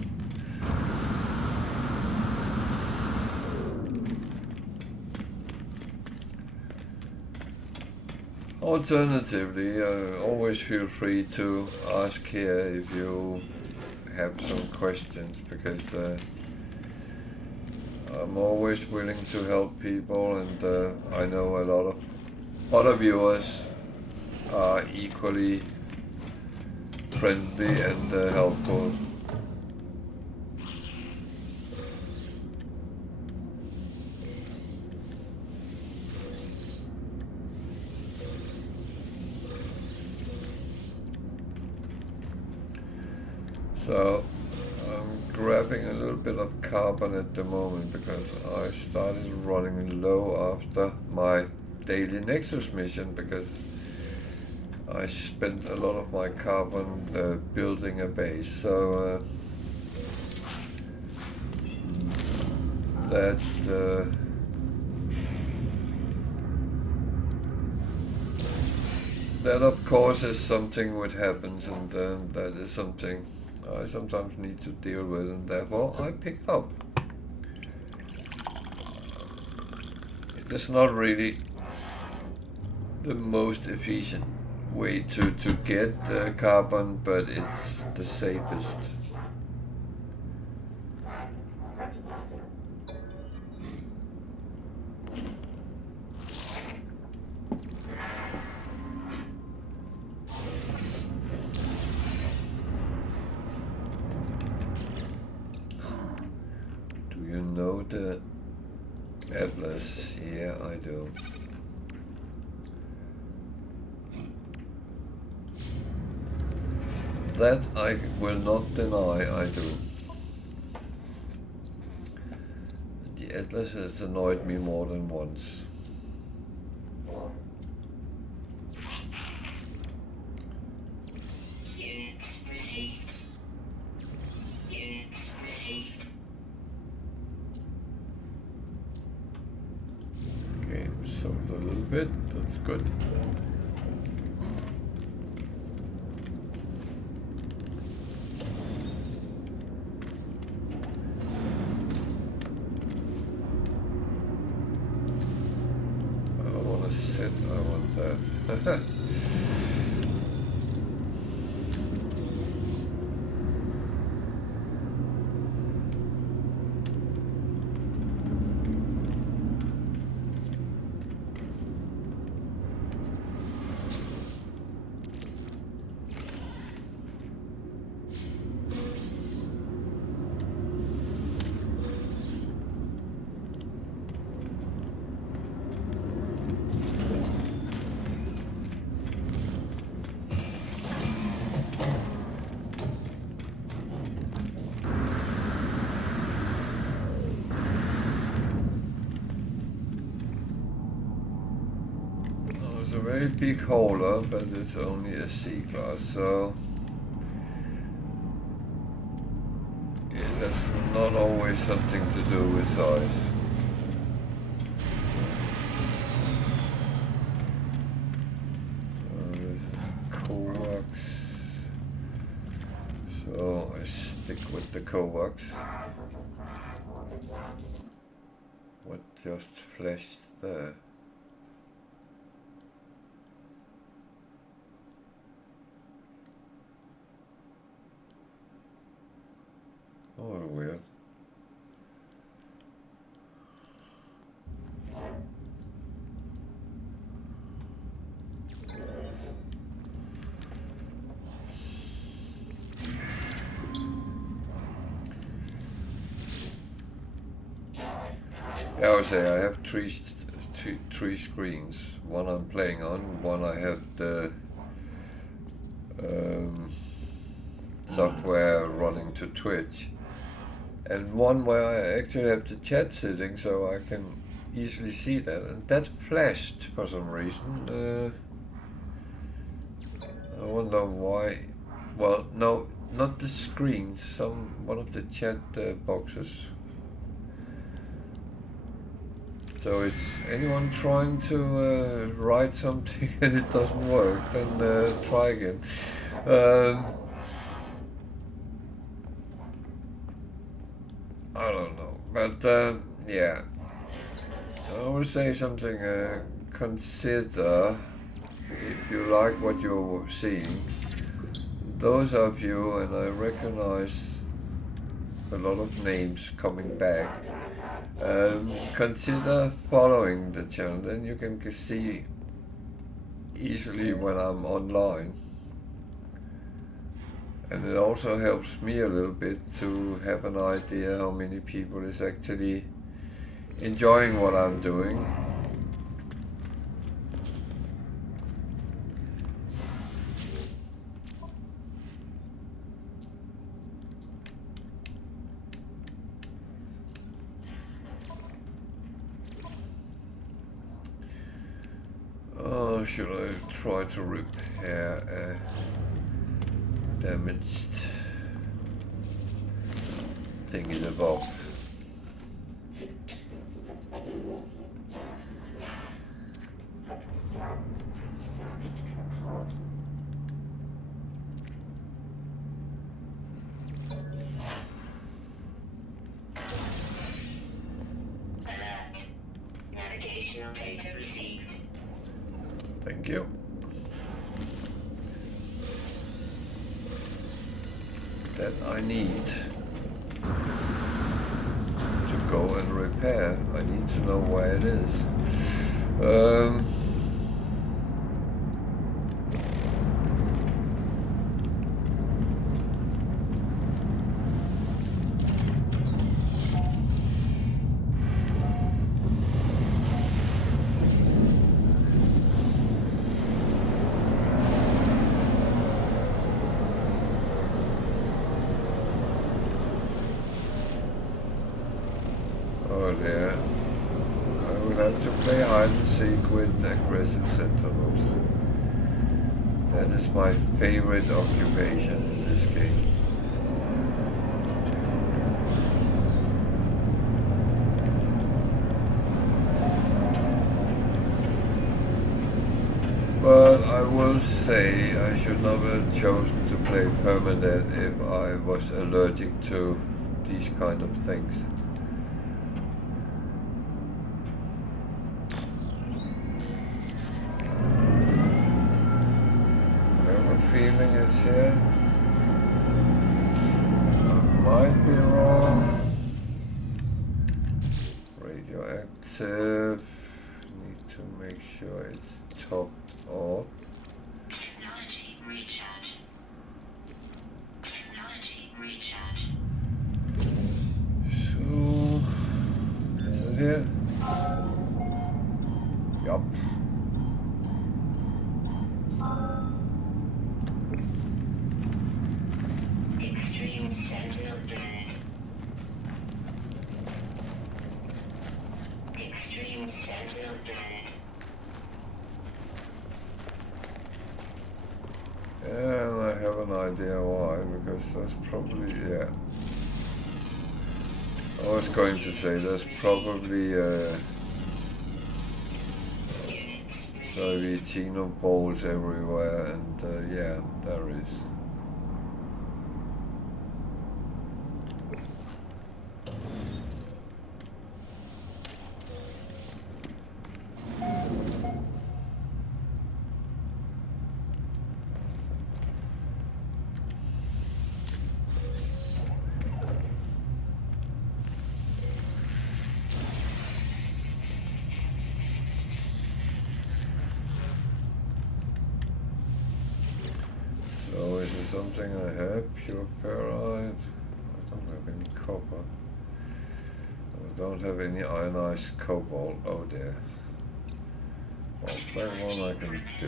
Alternatively, always feel free to ask here if you have some questions, because I'm always willing to help people, and I know a lot of other viewers are equally friendly and helpful. So I'm grabbing a little bit of carbon at the moment because I started running low after my daily Nexus mission, because I spent a lot of my carbon building a base. So that of course is something which happens, and that is something I sometimes need to deal with, and therefore I pick up. It's not really the most efficient way to get carbon, but it's the safest. The Atlas, yeah, I do. That I will not deny, I do. The Atlas has annoyed me more than once. Units received. Units received. Okay, so a little bit, that's good. I don't want to sit, I want that. very big hauler, but it's only a C-class, so it has not always something to do with size. This is coax, so I stick with the coax. What just flashed there? Oh, weird. I would say I have three screens. One I'm playing on, one I have the software running to Twitch, and one where I actually have the chat sitting so I can easily see that. And that flashed for some reason. I wonder why. Well, no, not the screen. One of the chat boxes. So is anyone trying to write something and it doesn't work? Then try again. I don't know, but yeah, I would say something. Consider, if you like what you're seeing, those of you, and I recognize a lot of names coming back. Consider following the channel, then you can see easily when I'm online, and it also helps me a little bit to have an idea how many people is actually enjoying what I'm doing. Should I try to repair a damaged thing in above? Alert. Navigational data received. Thank you. That I need to go and repair. I need to know where it is. That is my favorite occupation in this game. But I will say I should not have chosen to play Permadeath if I was allergic to these kind of things. Feeling it's here. I might be wrong. Radioactive. Need to make sure it's topped off. Technology recharge. Technology recharge. So, is it here? Yup. Extreme Sentinel Planet. Extreme Sentinel Planet. And I have an idea why, because there's probably, yeah. I was going to say there's probably Savitino balls everywhere, and yeah, there is. So is it something I have? Pure ferrite? I don't have any copper. I don't have any ionized cobalt. Oh dear. Well, that one I can do.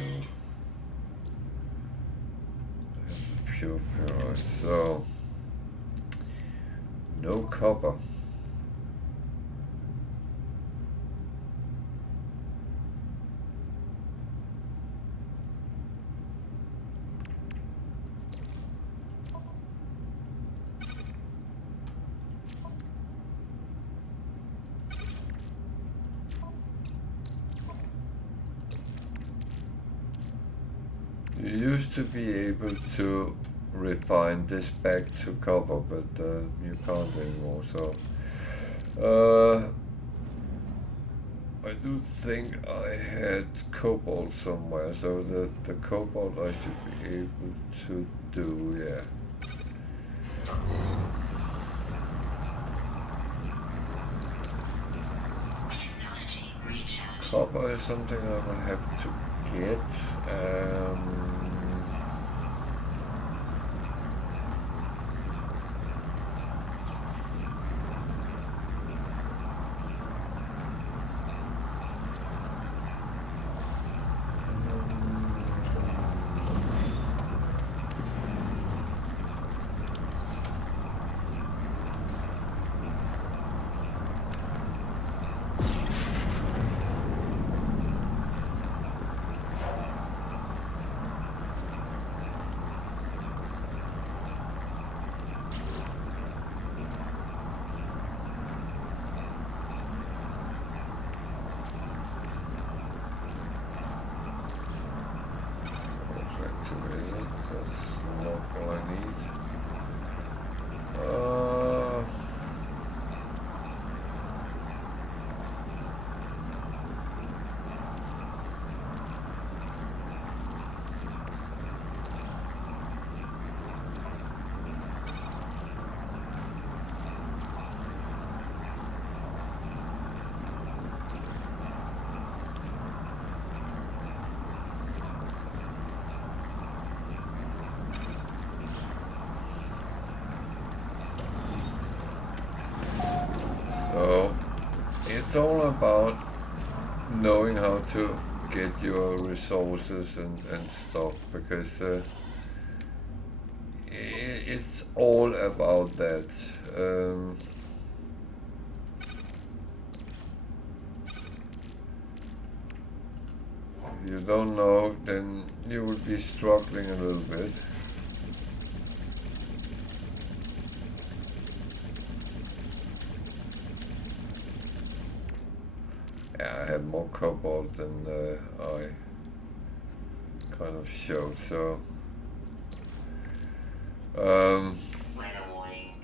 I have the pure ferrite. So no copper. You used to be able to refine this back to copper, but you can't anymore. So I do think I had cobalt somewhere, so the cobalt I should be able to do, yeah. Copper is something I will have to get. So it's all about knowing how to get your resources and stuff, because it's all about that. If you don't know, then you will be struggling a little bit. Yeah, I had more cobalt than I kind of showed, so Weather warning.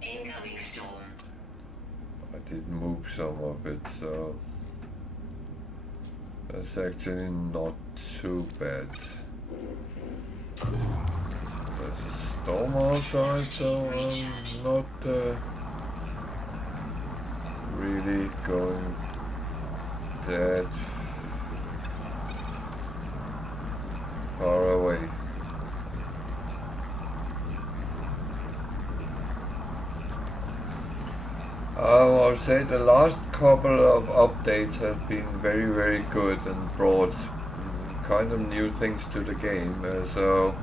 Incoming storm. I did move some of it, so that's actually not too bad. There's a storm outside, so I'm not really going that far away. I would say the last couple of updates have been very, very good and brought kind of new things to the game. So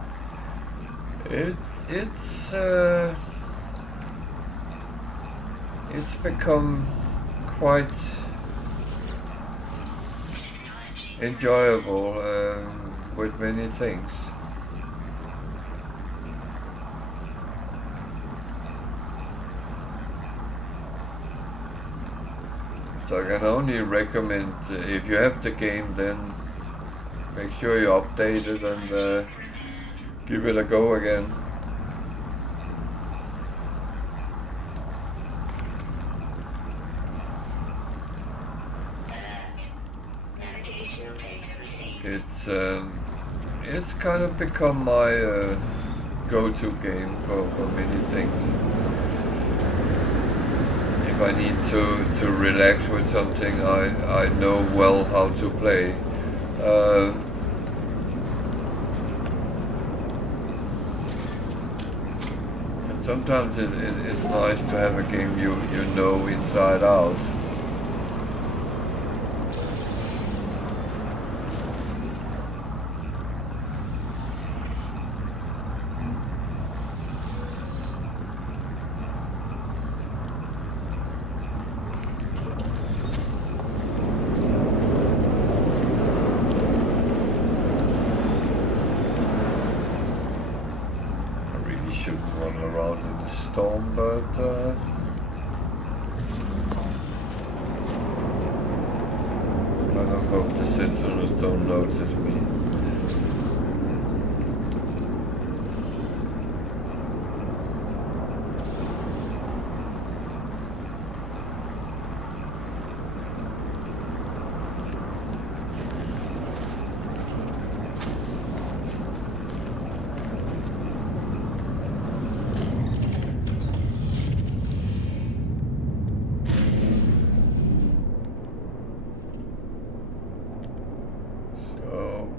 it's become quite enjoyable with many things. So I can only recommend, if you have the game, then make sure you update it and give it a go again. Navigational data received. It's kind of become my go-to game for many things. If I need to relax with something, I know well how to play. And sometimes it's nice to have a game you know inside out. Storm, but kind of hope the citizens don't notice me.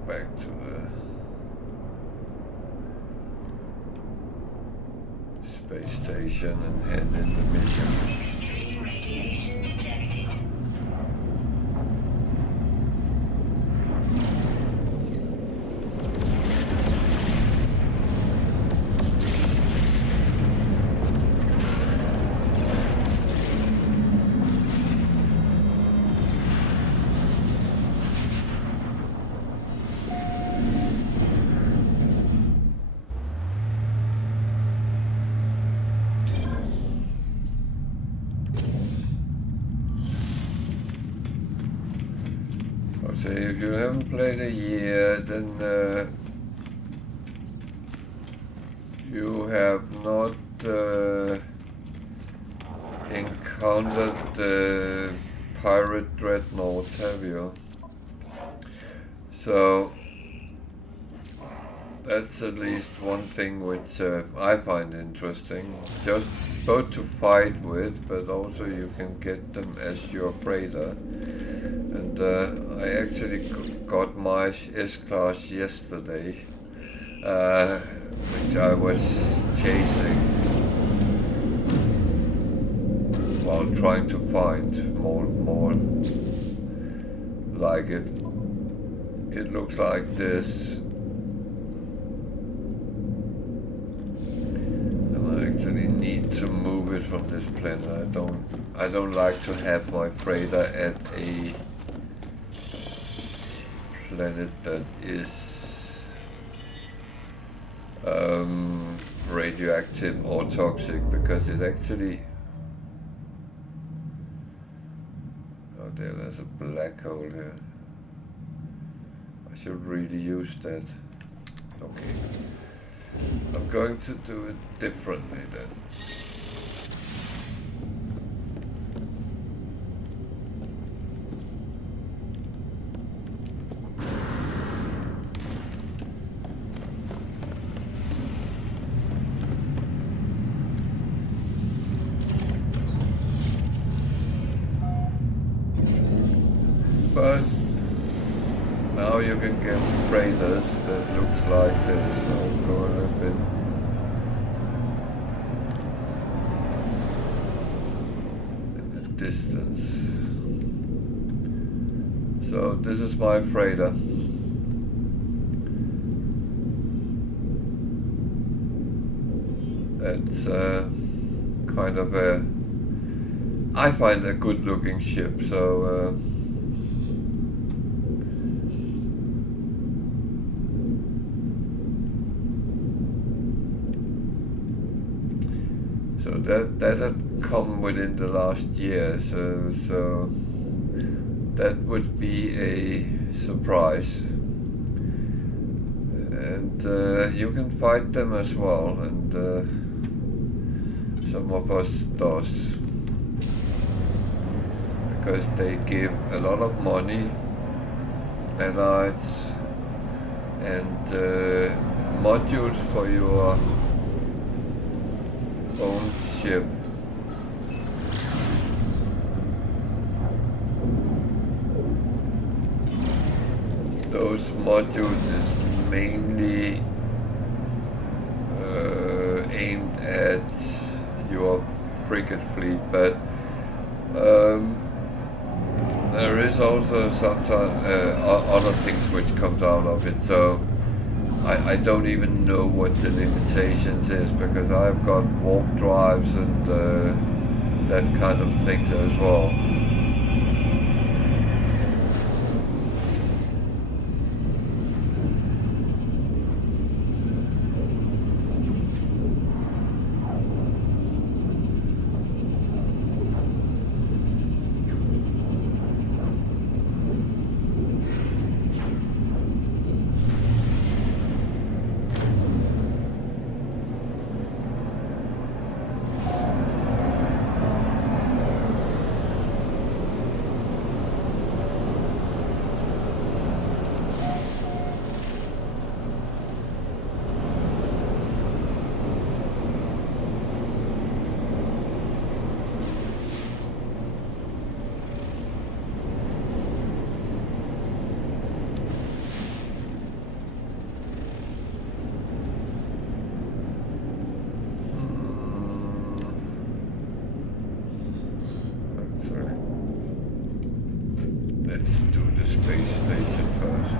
Back to the space station and head in the mission. Extreme radiation detected. So if you haven't played a year, then you have not encountered the pirate dreadnoughts, have you? So that's at least one thing which I find interesting. Just both to fight with, but also you can get them as your freighter. And I actually got my S-Class yesterday, which I was chasing while trying to find more like it. It looks like this. And I actually need to move it from this planet. I don't like to have my freighter at a planet that is radioactive or toxic, because it actually... Oh, there's a black hole here. I should really use that. Okay. I'm going to do it differently then. But now you can get freighters that looks like this. I'll go a little bit. In the distance. So this is my freighter. That's kind of a... I find a good looking ship, so so that had come within the last year, so that would be a surprise. And you can fight them as well, and some of us does, because they give a lot of money, nanites, and modules for your own ship. Those modules is mainly aimed at your frigate fleet, but there is also sometimes other things which comes out of it. So I don't even know what the limitations is, because I've got warp drives and that kind of things as well. Let's do the space station first.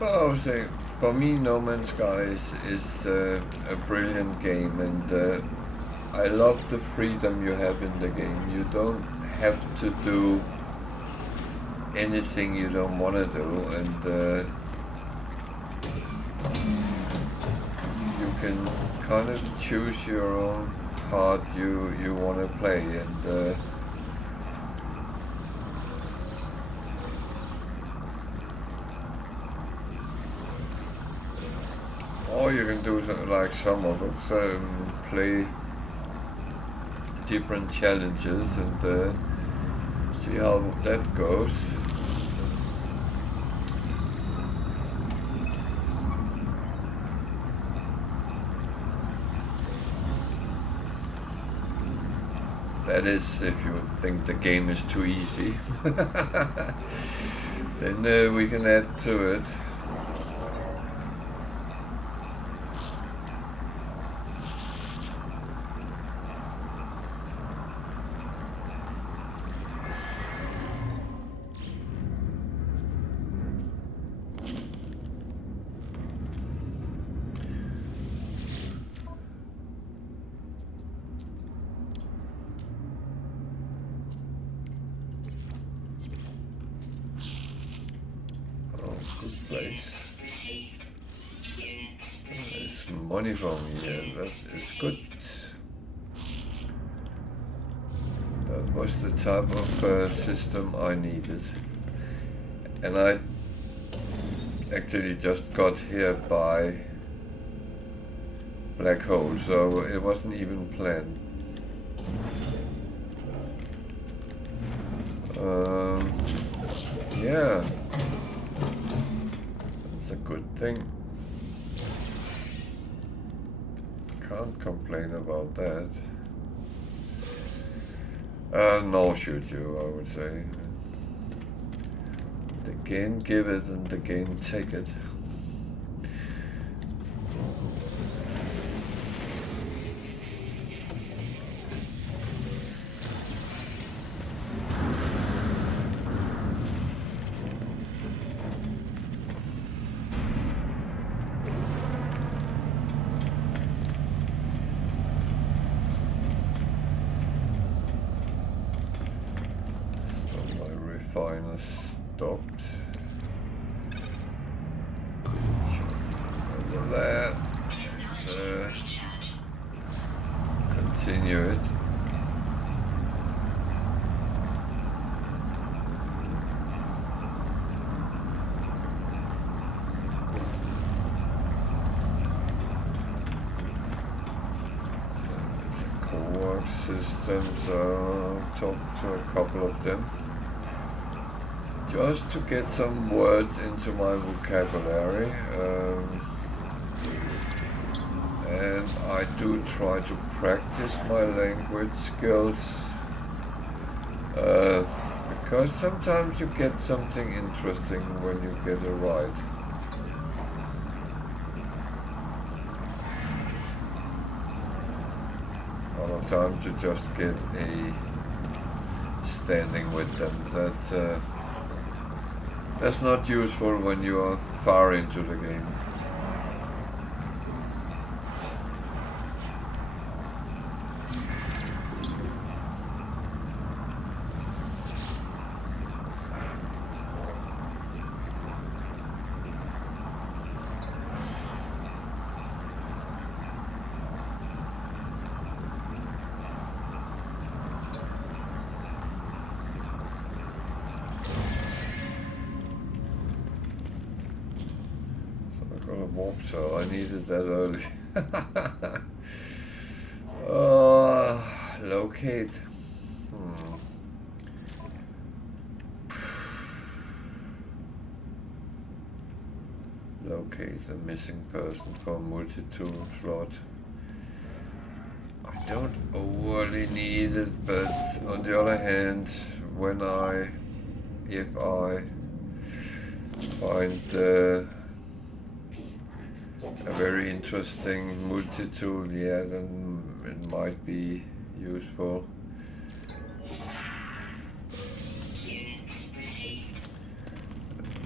Well, I would say, for me, No Man's Sky is a brilliant game, and I love the freedom you have in the game. You don't have to do anything you don't want to do, and you can kind of choose your own part you want to play, and or you can do like some of them, play different challenges and see how that goes. That is, if you think the game is too easy, then we can add to it. Money from here, that is good. That was the type of system I needed. And I actually just got here by black hole, so it wasn't even planned. Yeah, it's a good thing. Can't complain about that. No, should you, I would say. The game give it and the game take it. Stopped. Over there. Continue it. It's a co-work system, so I'll talk to a couple of them. Just to get some words into my vocabulary, and I do try to practice my language skills, because sometimes you get something interesting when you get it right. Other times you just get a standing with them. That's not useful when you are far into the game. So I needed that early. Locate. Locate the missing person for a multi-tool slot. I don't overly need it, but on the other hand, if I find a very interesting multi-tool, yeah, then it might be useful. Units received.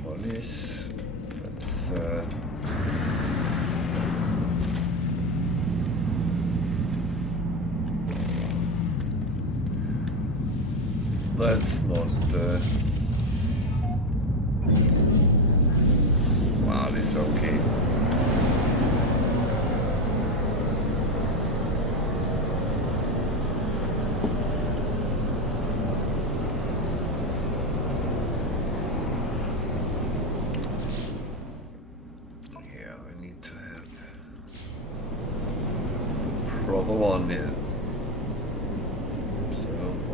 Monies. Let's not. Wow, it's okay. On here. So,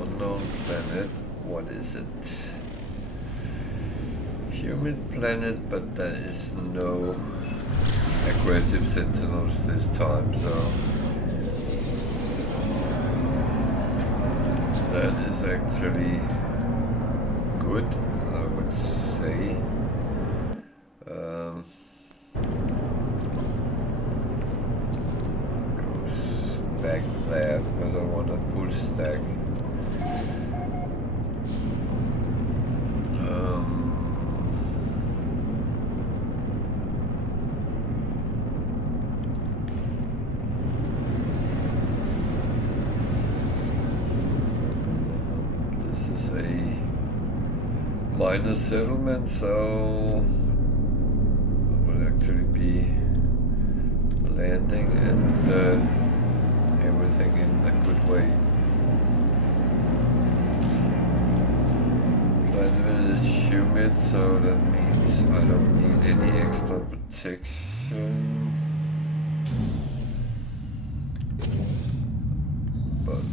unknown planet, what is it? Humid planet, but there is no aggressive sentinels this time, so that is actually good, I would say. Back there because I want a full stack. This is a minor settlement, so I will actually be landing and everything in a good way. Planet is humid, so that means I don't need any extra protection. But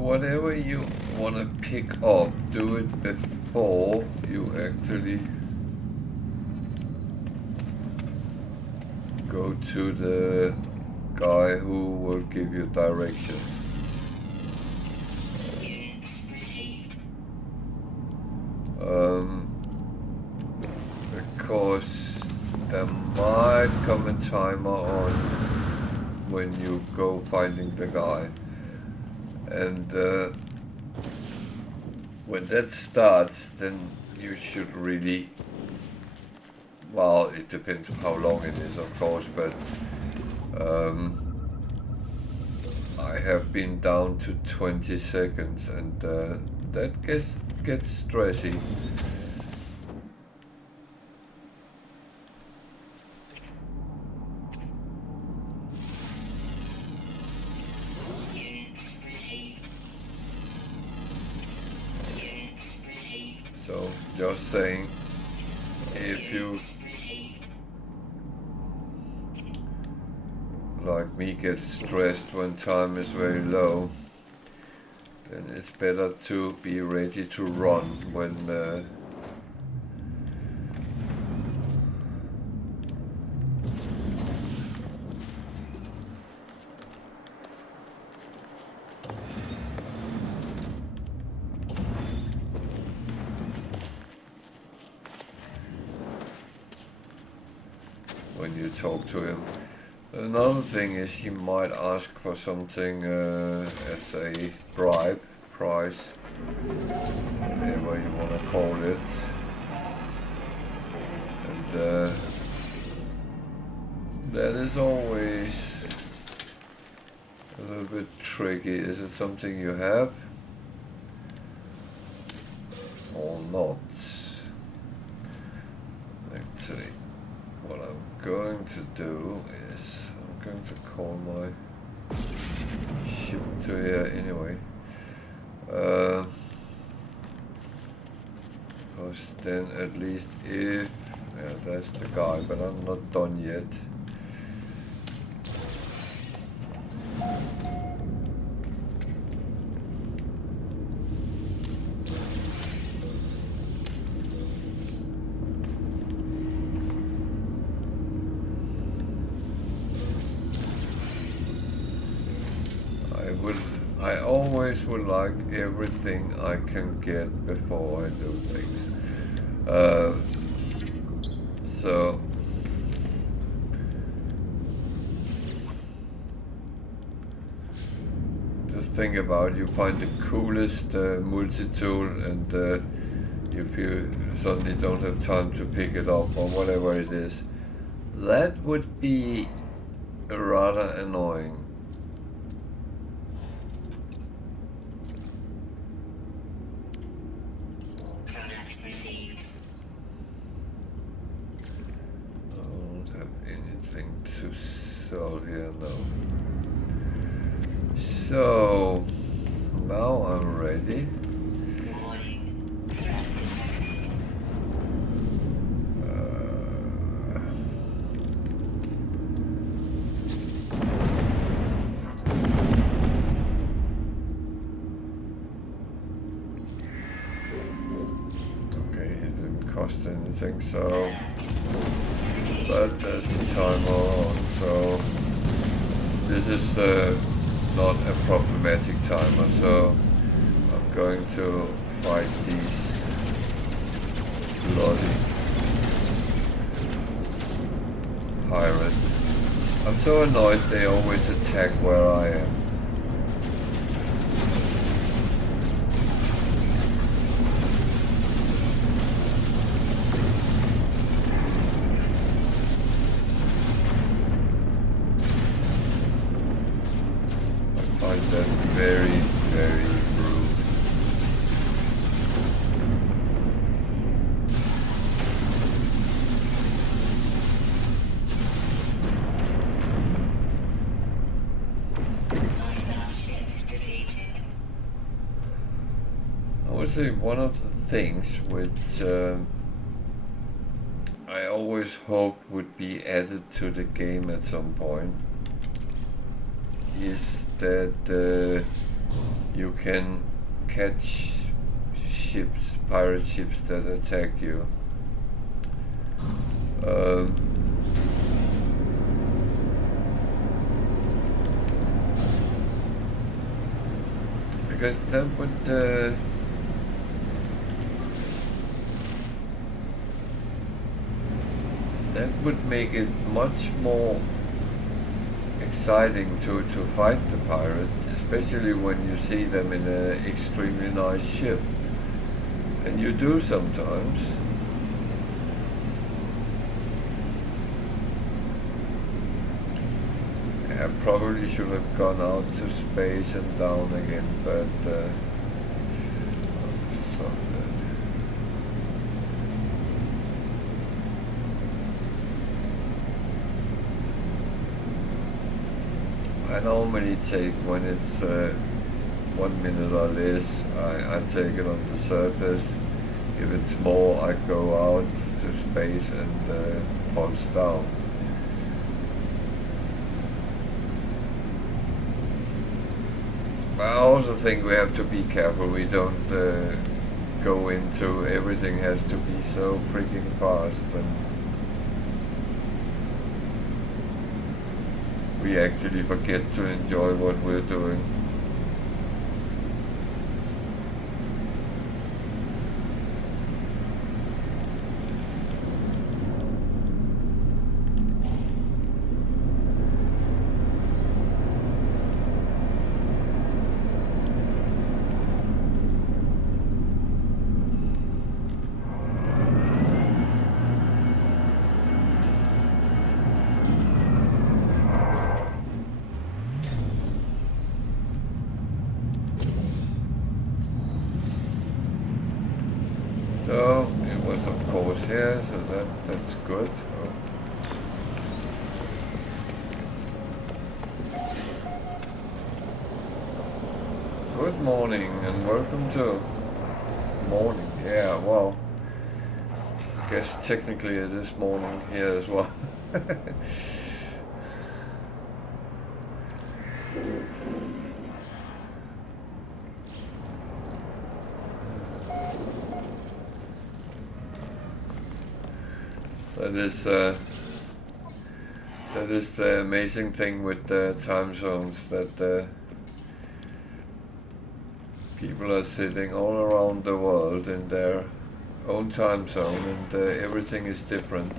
whatever you want to pick up, do it before you actually go to the guy who will give you directions. Because there might come a timer on when you go finding the guy, and when that starts, then you should really, well, it depends on how long it is, of course, but I have been down to 20 seconds, and that gets stressy. So, just saying, if you, like me, get stressed when time is very low, then it's better to be ready to run when you talk to him. Another thing is he might ask for something as a price, whatever you want to call it. And that is always a little bit tricky. Is it something you have or not? Actually, what I'm going to do is I'm going to call my ship to here anyway. Because then at least if, yeah, that's the guy, but I'm not done yet. I always would like everything I can get before I do things. So just think about, you find the coolest multi-tool and if you suddenly don't have time to pick it up or whatever it is, that would be rather annoying. Here now. So now I'm ready. Okay, it didn't cost anything, so but there's the timer on, so this is not a problematic timer, so I'm going to fight these bloody pirates. I'm so annoyed they always attack where I am. One of the things which I always hoped would be added to the game at some point is that you can catch ships, pirate ships that attack you. Because that would make it much more exciting to fight the pirates, especially when you see them in an extremely nice ship. And you do sometimes. I probably should have gone out to space and down again, but so good. I normally take, when it's 1 minute or less, I take it on the surface. If it's more, I go out to space and pulse down. I also think we have to be careful we don't go into everything has to be so freaking fast, and we actually forget to enjoy what we're doing. So it was of course here, so that's good. Oh. Good morning and welcome to morning. Yeah, well, I guess technically it is morning here as well. That is the amazing thing with the time zones, that people are sitting all around the world in their own time zone, and everything is different.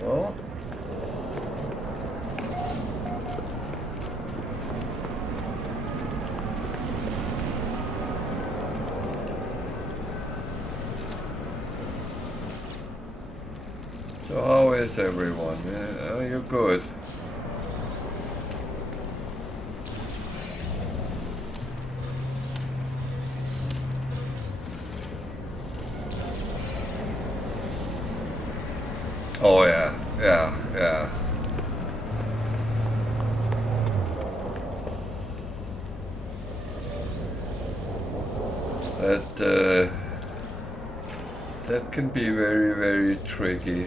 Well, so how is everyone? Are you good? Oh yeah. That can be very, very tricky.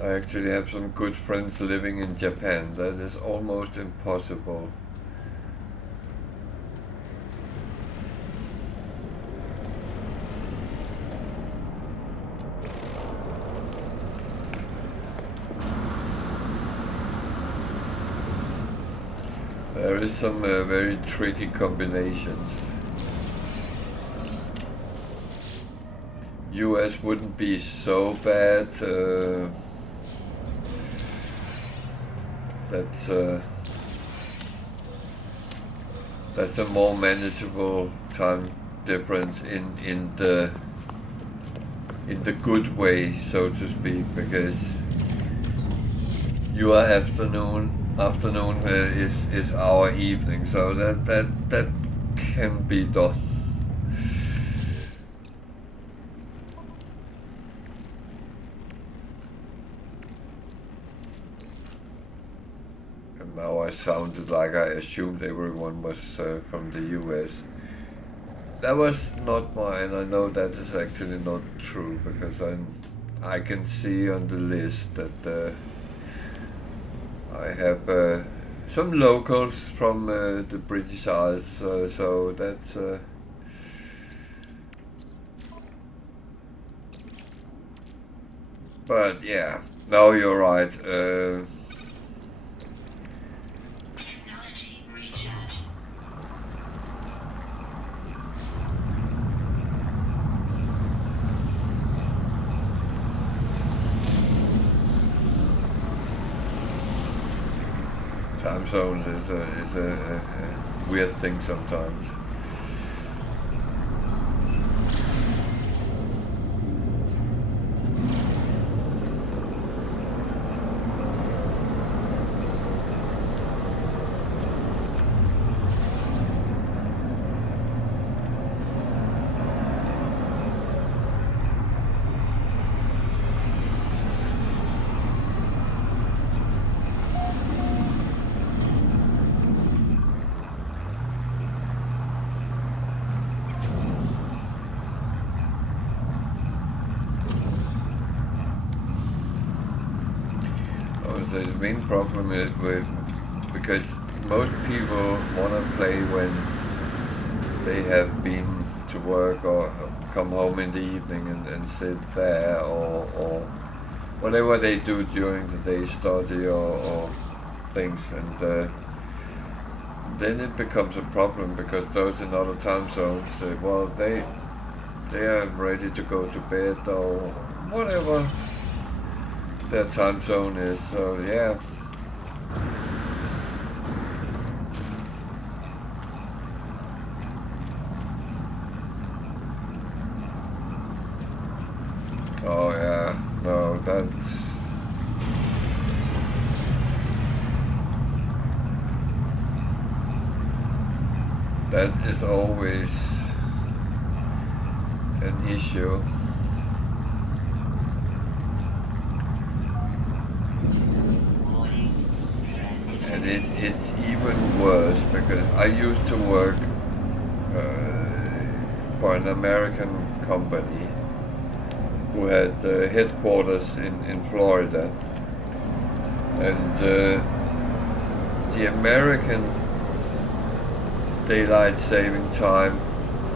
I actually have some good friends living in Japan. That is almost impossible. There is some very tricky combinations. US wouldn't be so bad. That's a more manageable time difference in the good way, so to speak, because your afternoon is our evening, so that can be done. Now I sounded like I assumed everyone was from the US. That was not mine. I know that is actually not true because I can see on the list that I have some locals from the British Isles, so that's but yeah, no, you're right. Technology recharge. Time zones is a weird thing sometimes. The main problem is because most people want to play when they have been to work or come home in the evening and sit there or whatever they do during the day, study or things, and then it becomes a problem because those in other time zones, well, they are ready to go to bed or whatever their time zone is, so yeah. Oh yeah, no, that is always an issue. And it's even worse because I used to work for an American company who had headquarters in Florida, and the American daylight saving time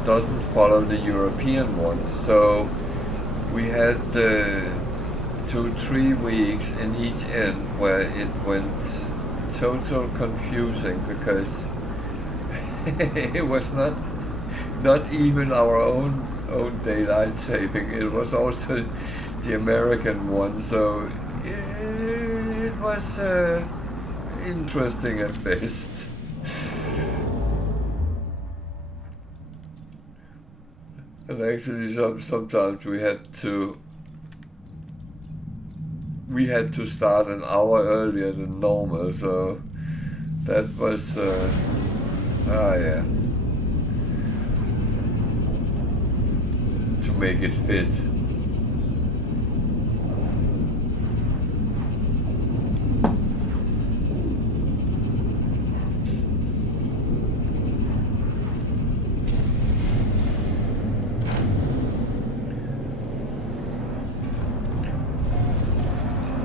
doesn't follow the European one, so we had 2-3 weeks in each end where it went total confusing because it was not even our own daylight saving, it was also the American one, so it was interesting at best. And actually sometimes we had to start an hour earlier than normal, so that was yeah, to make it fit.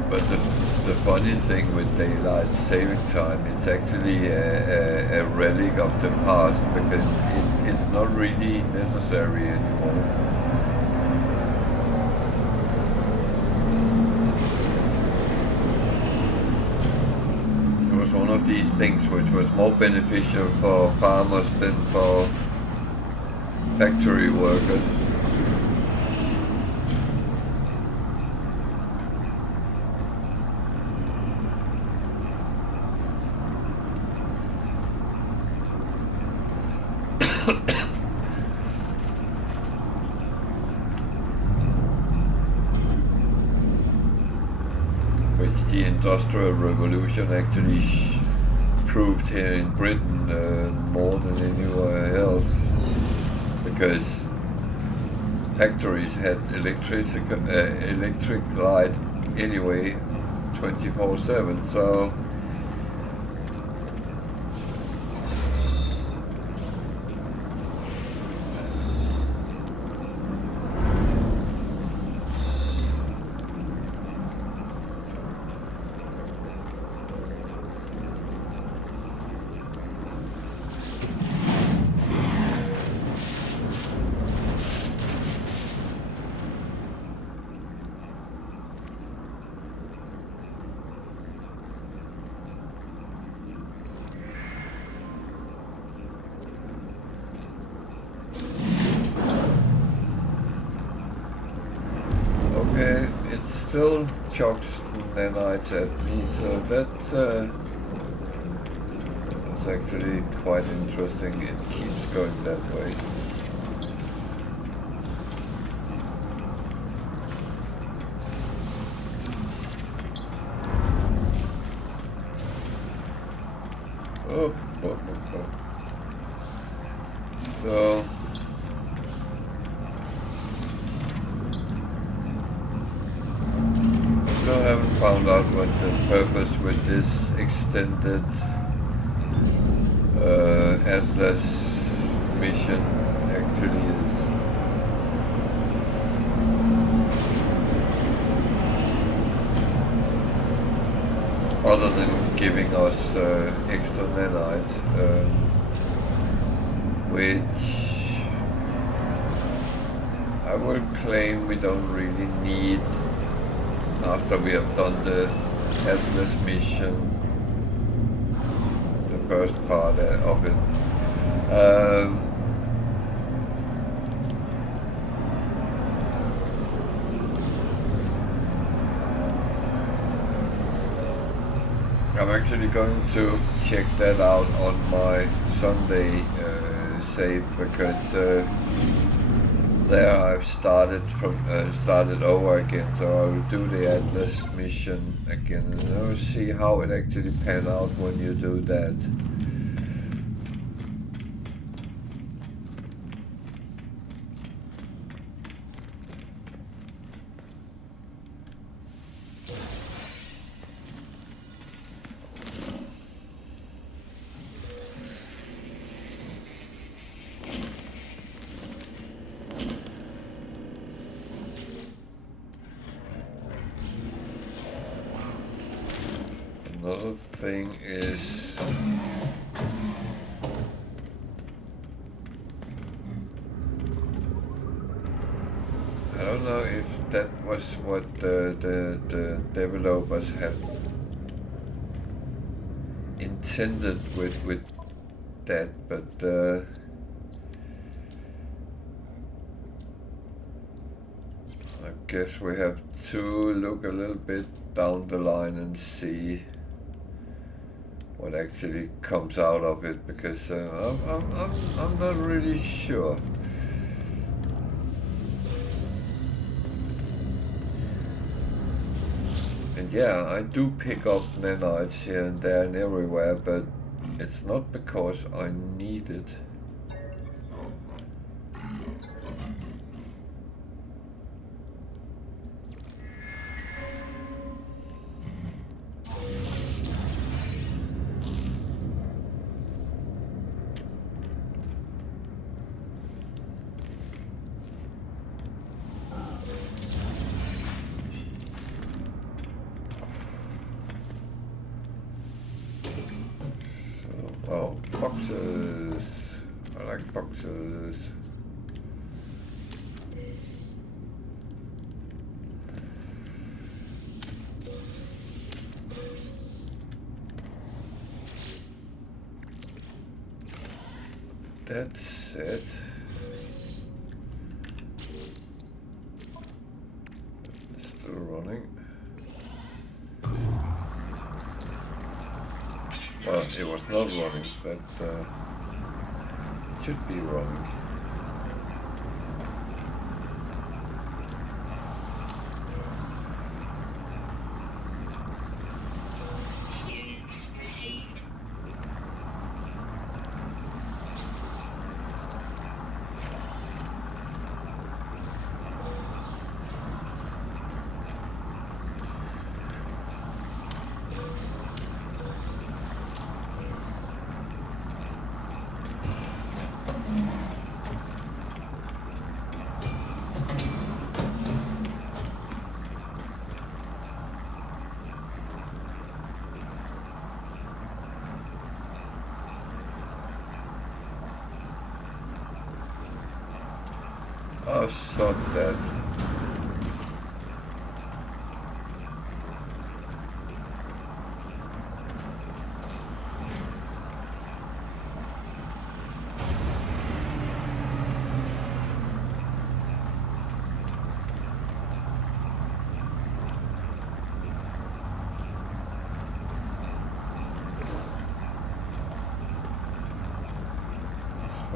But the funny thing with daylight saving time, it's actually a relic of the past because it's not really necessary anymore. It was one of these things which was more beneficial for farmers than for factory workers. Which the Industrial Revolution actually proved here in Britain more than anywhere else, because factories had electric light anyway 24/7, so still chucks nanites at me, so that's actually quite interesting. It keeps going that way. Oh. So still haven't found out what the purpose with this extended Atlas mission actually is. Other than giving us extra nanites, which I will claim we don't really need after we have done the Atlas mission, the first part of it. I'm actually going to check that out on my Sunday save, because there I've started over again, so I will do the Atlas mission again, and I will see how it actually pans out when you do that. Another thing is I don't know if that was what the developers had intended with that, but I guess we have to look a little bit down the line and see what actually comes out of it, because I'm not really sure. And yeah, I do pick up nanites here and there and everywhere, but it's not because I need it. Oh, boxes. I like boxes. That's it. It's still running. Well, it was not running, but it should be running. Units received. Oh, sod that.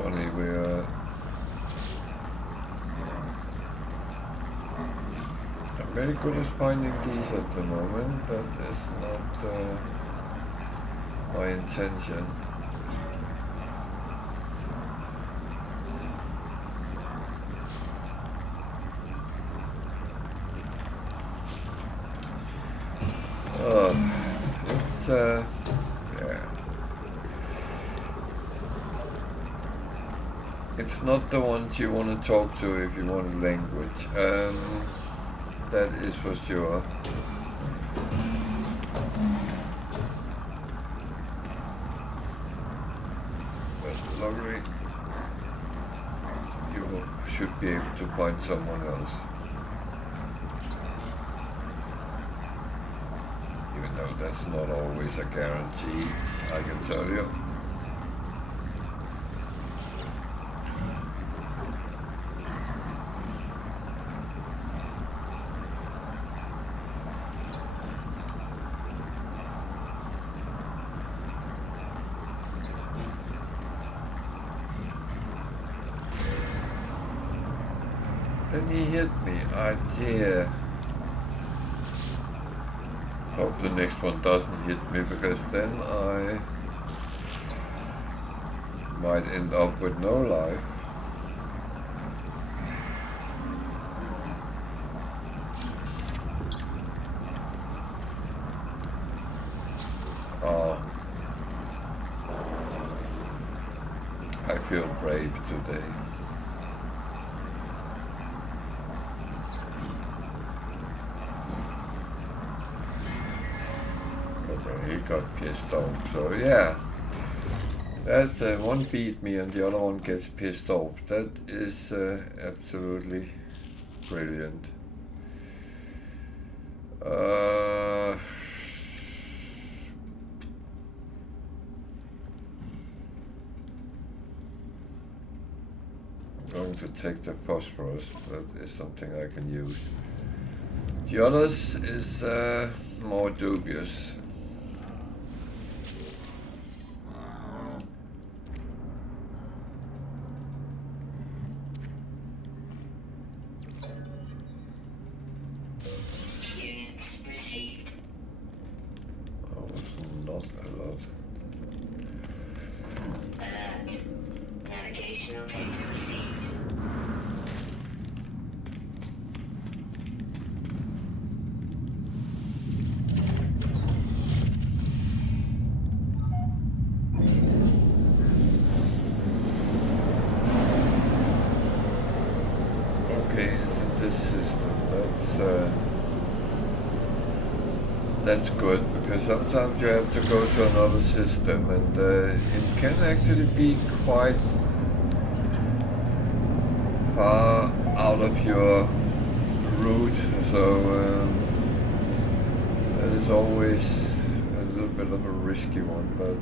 funny, we're I'm very good at finding these at the moment. That is not my intention. It's yeah. It's not the ones you want to talk to if you want a language. That is for sure. But luckily, you should be able to find someone else. Even though that's not always a guarantee, I can tell you. Then he hit me. I dear. Hope the next one doesn't hit me, because then I might end up with no life. Oh. I feel brave today. He got pissed off, so yeah. That's one beat me and the other one gets pissed off. That is absolutely brilliant. I'm going to take the phosphorus. That is something I can use. The others is more dubious. That's good, because sometimes you have to go to another system, and it can actually be quite far out of your route, so that is always a little bit of a risky one, but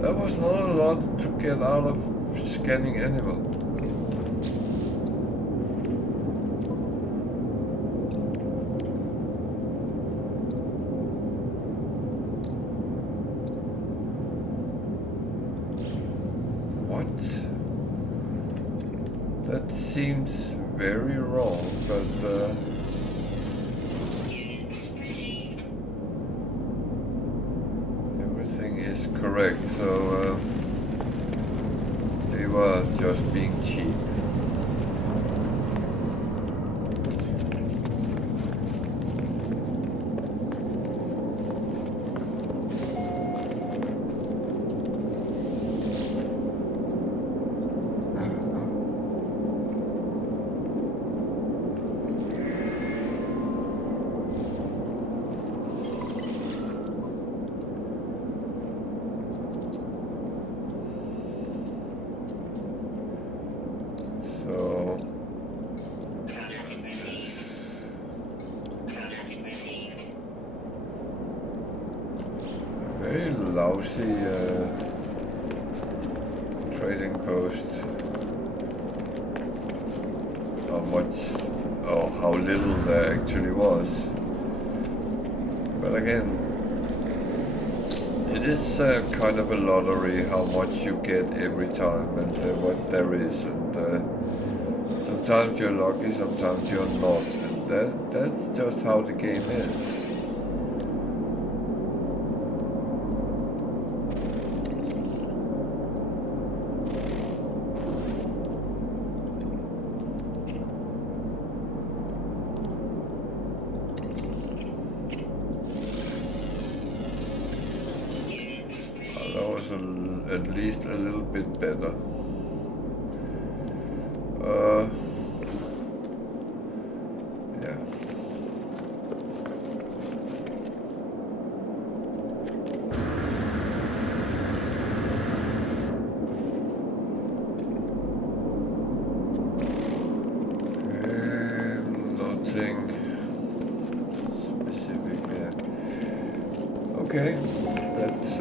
that was not a lot to get out of scanning animal. What? That seems very wrong, but everything is correct, so they were just being cheap. nosy trading post how much or how little there actually was. But again, it is kind of a lottery how much you get every time and what there is, and sometimes you're lucky, sometimes you're not, and that's just how the game is. At least a little bit better. Yeah. Nothing specific here. Okay, that's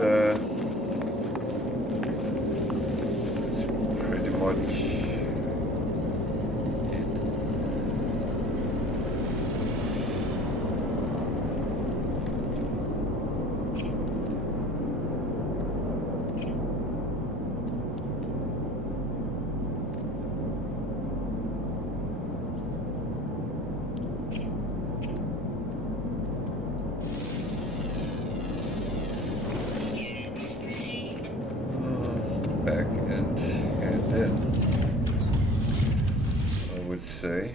say.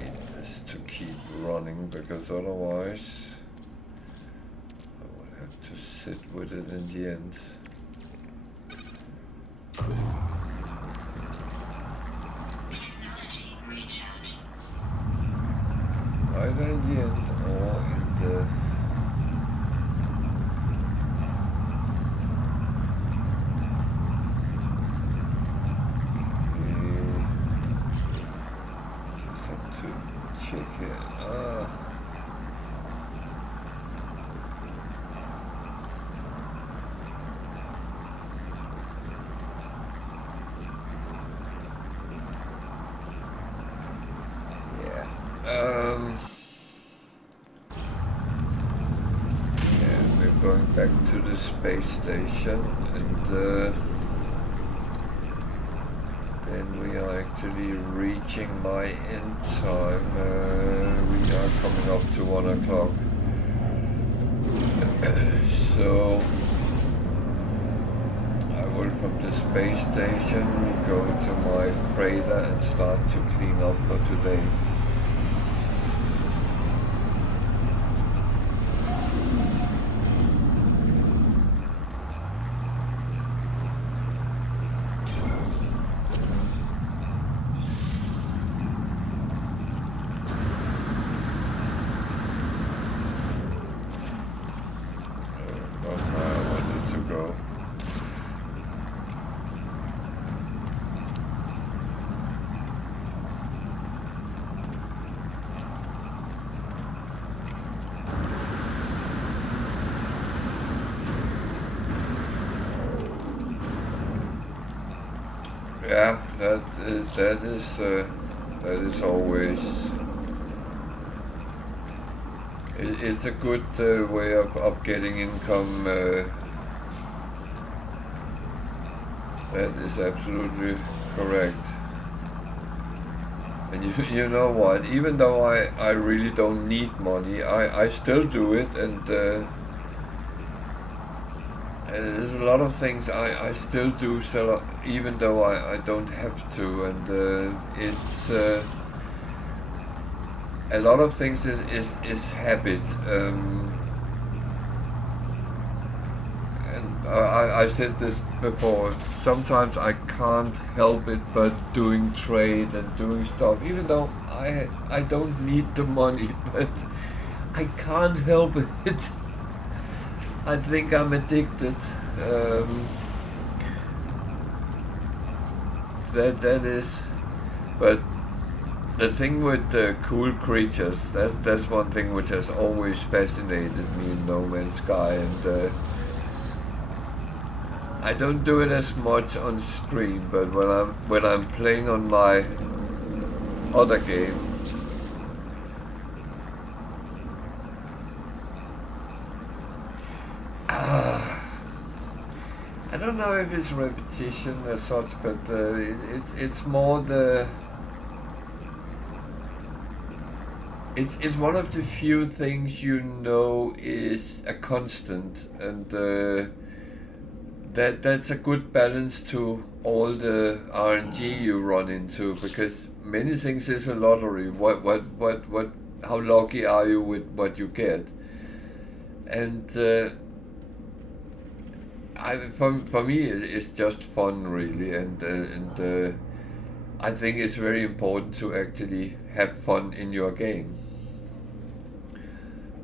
It has to keep running because otherwise I will have to sit with it in the end. Either in the end or in the just have to check it. Back to the space station, and then we are actually reaching my end time. We are coming up to 1 o'clock. So I will from the space station go to my freighter and start to clean up for today. Yeah, that is always. It's a good way of getting income. That is absolutely correct. And you know what? Even though I really don't need money, I still do it, and there's a lot of things I still do sell, even though I don't have to, and it's a lot of things is habit, and I said this before. Sometimes I can't help it but doing trades and doing stuff, even though I don't need the money, but I can't help it. I think I'm addicted. that is, but the thing with cool creatures, that's one thing which has always fascinated me in No Man's Sky, and I don't do it as much on stream, but when I'm playing on my other game, I don't know if it's repetition as such, but it's more the. It's one of the few things you know is a constant, and that's a good balance to all the RNG you run into, because many things is a lottery. How lucky are you with what you get? And for me, it's just fun, really, and I think it's very important to actually have fun in your game.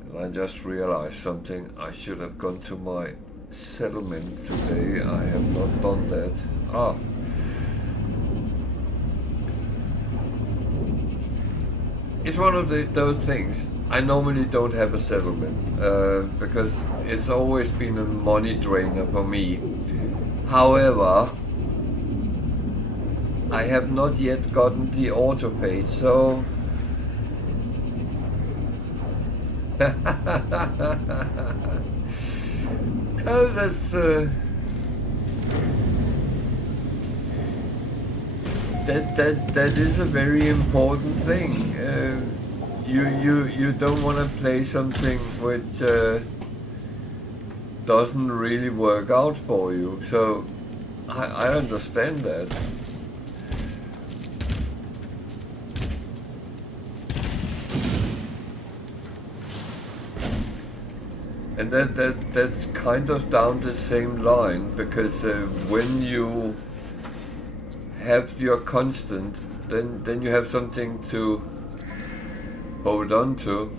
And I just realized something. I should have gone to my settlement today. I have not done that. It's one of those things. I normally don't have a settlement because it's always been a money drainer for me. However, I have not yet gotten the autophage, so that's that is a very important thing. You don't want to play something which doesn't really work out for you. So I understand that. And that's kind of down the same line, because when you have your constant, then you have something to hold on to.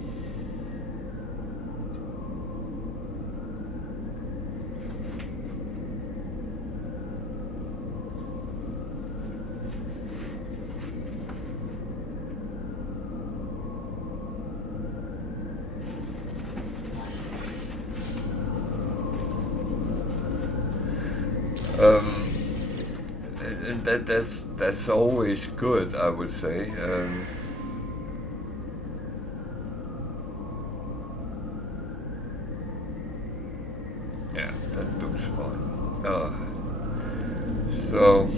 And that's always good, I would say. Yeah, that looks fine. So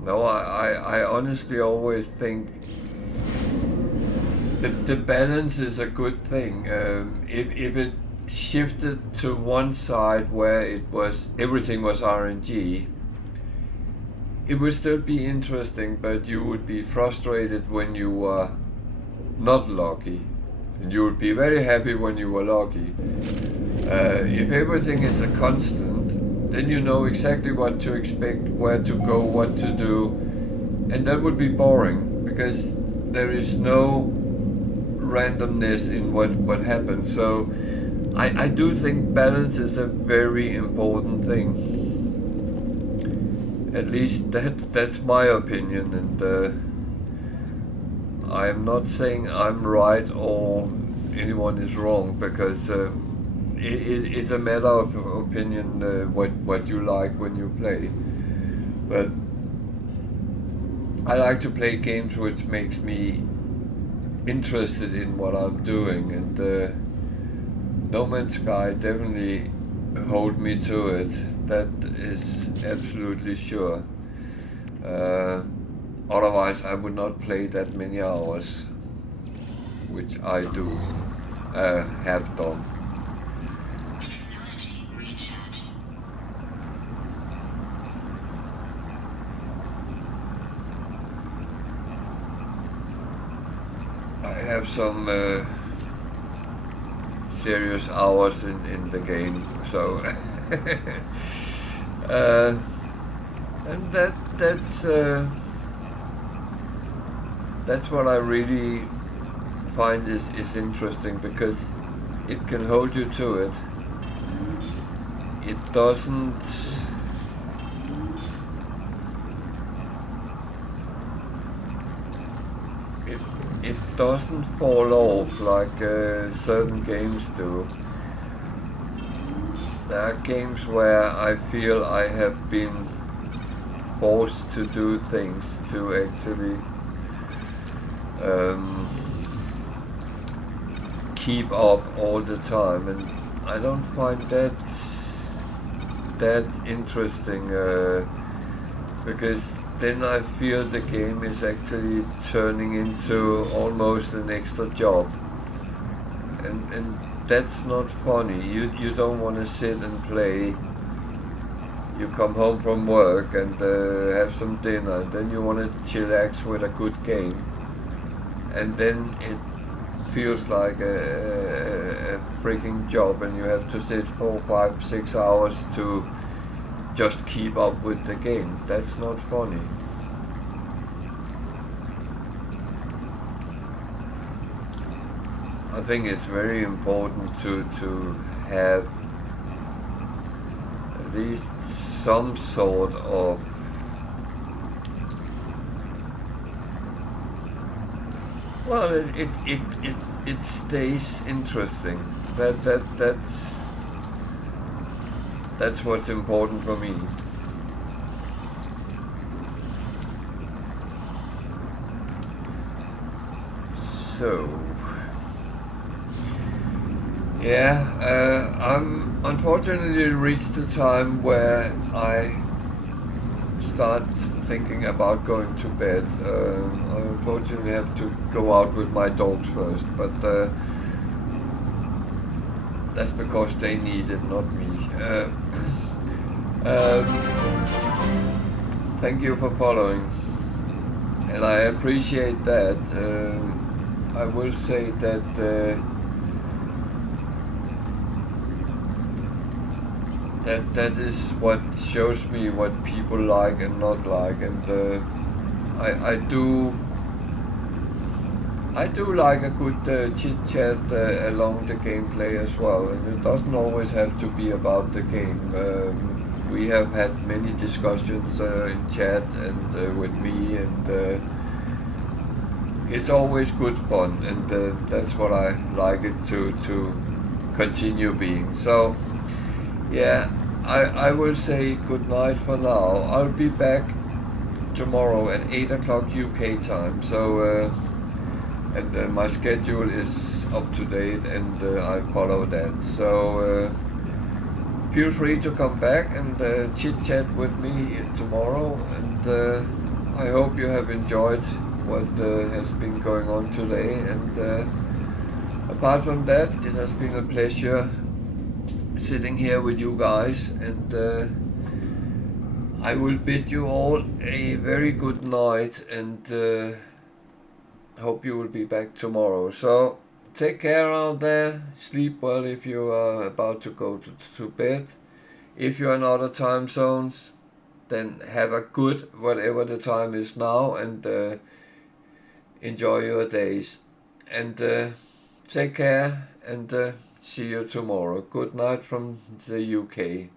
no, I honestly always think the balance is a good thing. If it shifted to one side where everything was RNG, it would still be interesting, but you would be frustrated when you were not lucky, and you would be very happy when you were lucky. If everything is a constant, then you know exactly what to expect, where to go, what to do, and that would be boring, because there is no randomness in what happens. So I do think balance is a very important thing. At least that's my opinion, and I'm not saying I'm right or anyone is wrong, because it's a matter of opinion, what you like when you play. But I like to play games which makes me interested in what I'm doing, and No Man's Sky definitely hold me to it. That is absolutely sure. Otherwise I would not play that many hours, which I do have done. Technology recharge. I have some serious hours in the game, so and that's what I really find is interesting, because it can hold you to it. It doesn't it doesn't fall off like certain games do. There are games where I feel I have been forced to do things to actually keep up all the time, and I don't find that interesting, because then I feel the game is actually turning into almost an extra job, and that's not funny. You don't want to sit and play. You come home from work and have some dinner, and then you want to chillax with a good game, and then it feels like a freaking job, and you have to sit 4, 5, 6 hours to just keep up with the game. That's not funny. I think it's very important to have at least some sort of it stays interesting. That's what's important for me. So yeah, I'm unfortunately reached the time where I start thinking about going to bed. I unfortunately have to go out with my dogs first, but that's because they need it, not me. Thank you for following, and I appreciate that. I will say that that is what shows me what people like and not like, and I do like a good chit chat along the gameplay as well, and it doesn't always have to be about the game. We have had many discussions in chat and with me, and it's always good fun, and that's what I like it to continue being. So yeah, I will say good night for now. I'll be back tomorrow at 8 o'clock UK time, so and my schedule is up to date, and I follow that. So feel free to come back and chit chat with me tomorrow, and I hope you have enjoyed what has been going on today, and apart from that, it has been a pleasure sitting here with you guys, and I will bid you all a very good night, and hope you will be back tomorrow. So take care out there, sleep well if you are about to go to bed. If you're in other time zones, then have a good whatever the time is now, and enjoy your days, and take care, and see you tomorrow. Good night from the UK.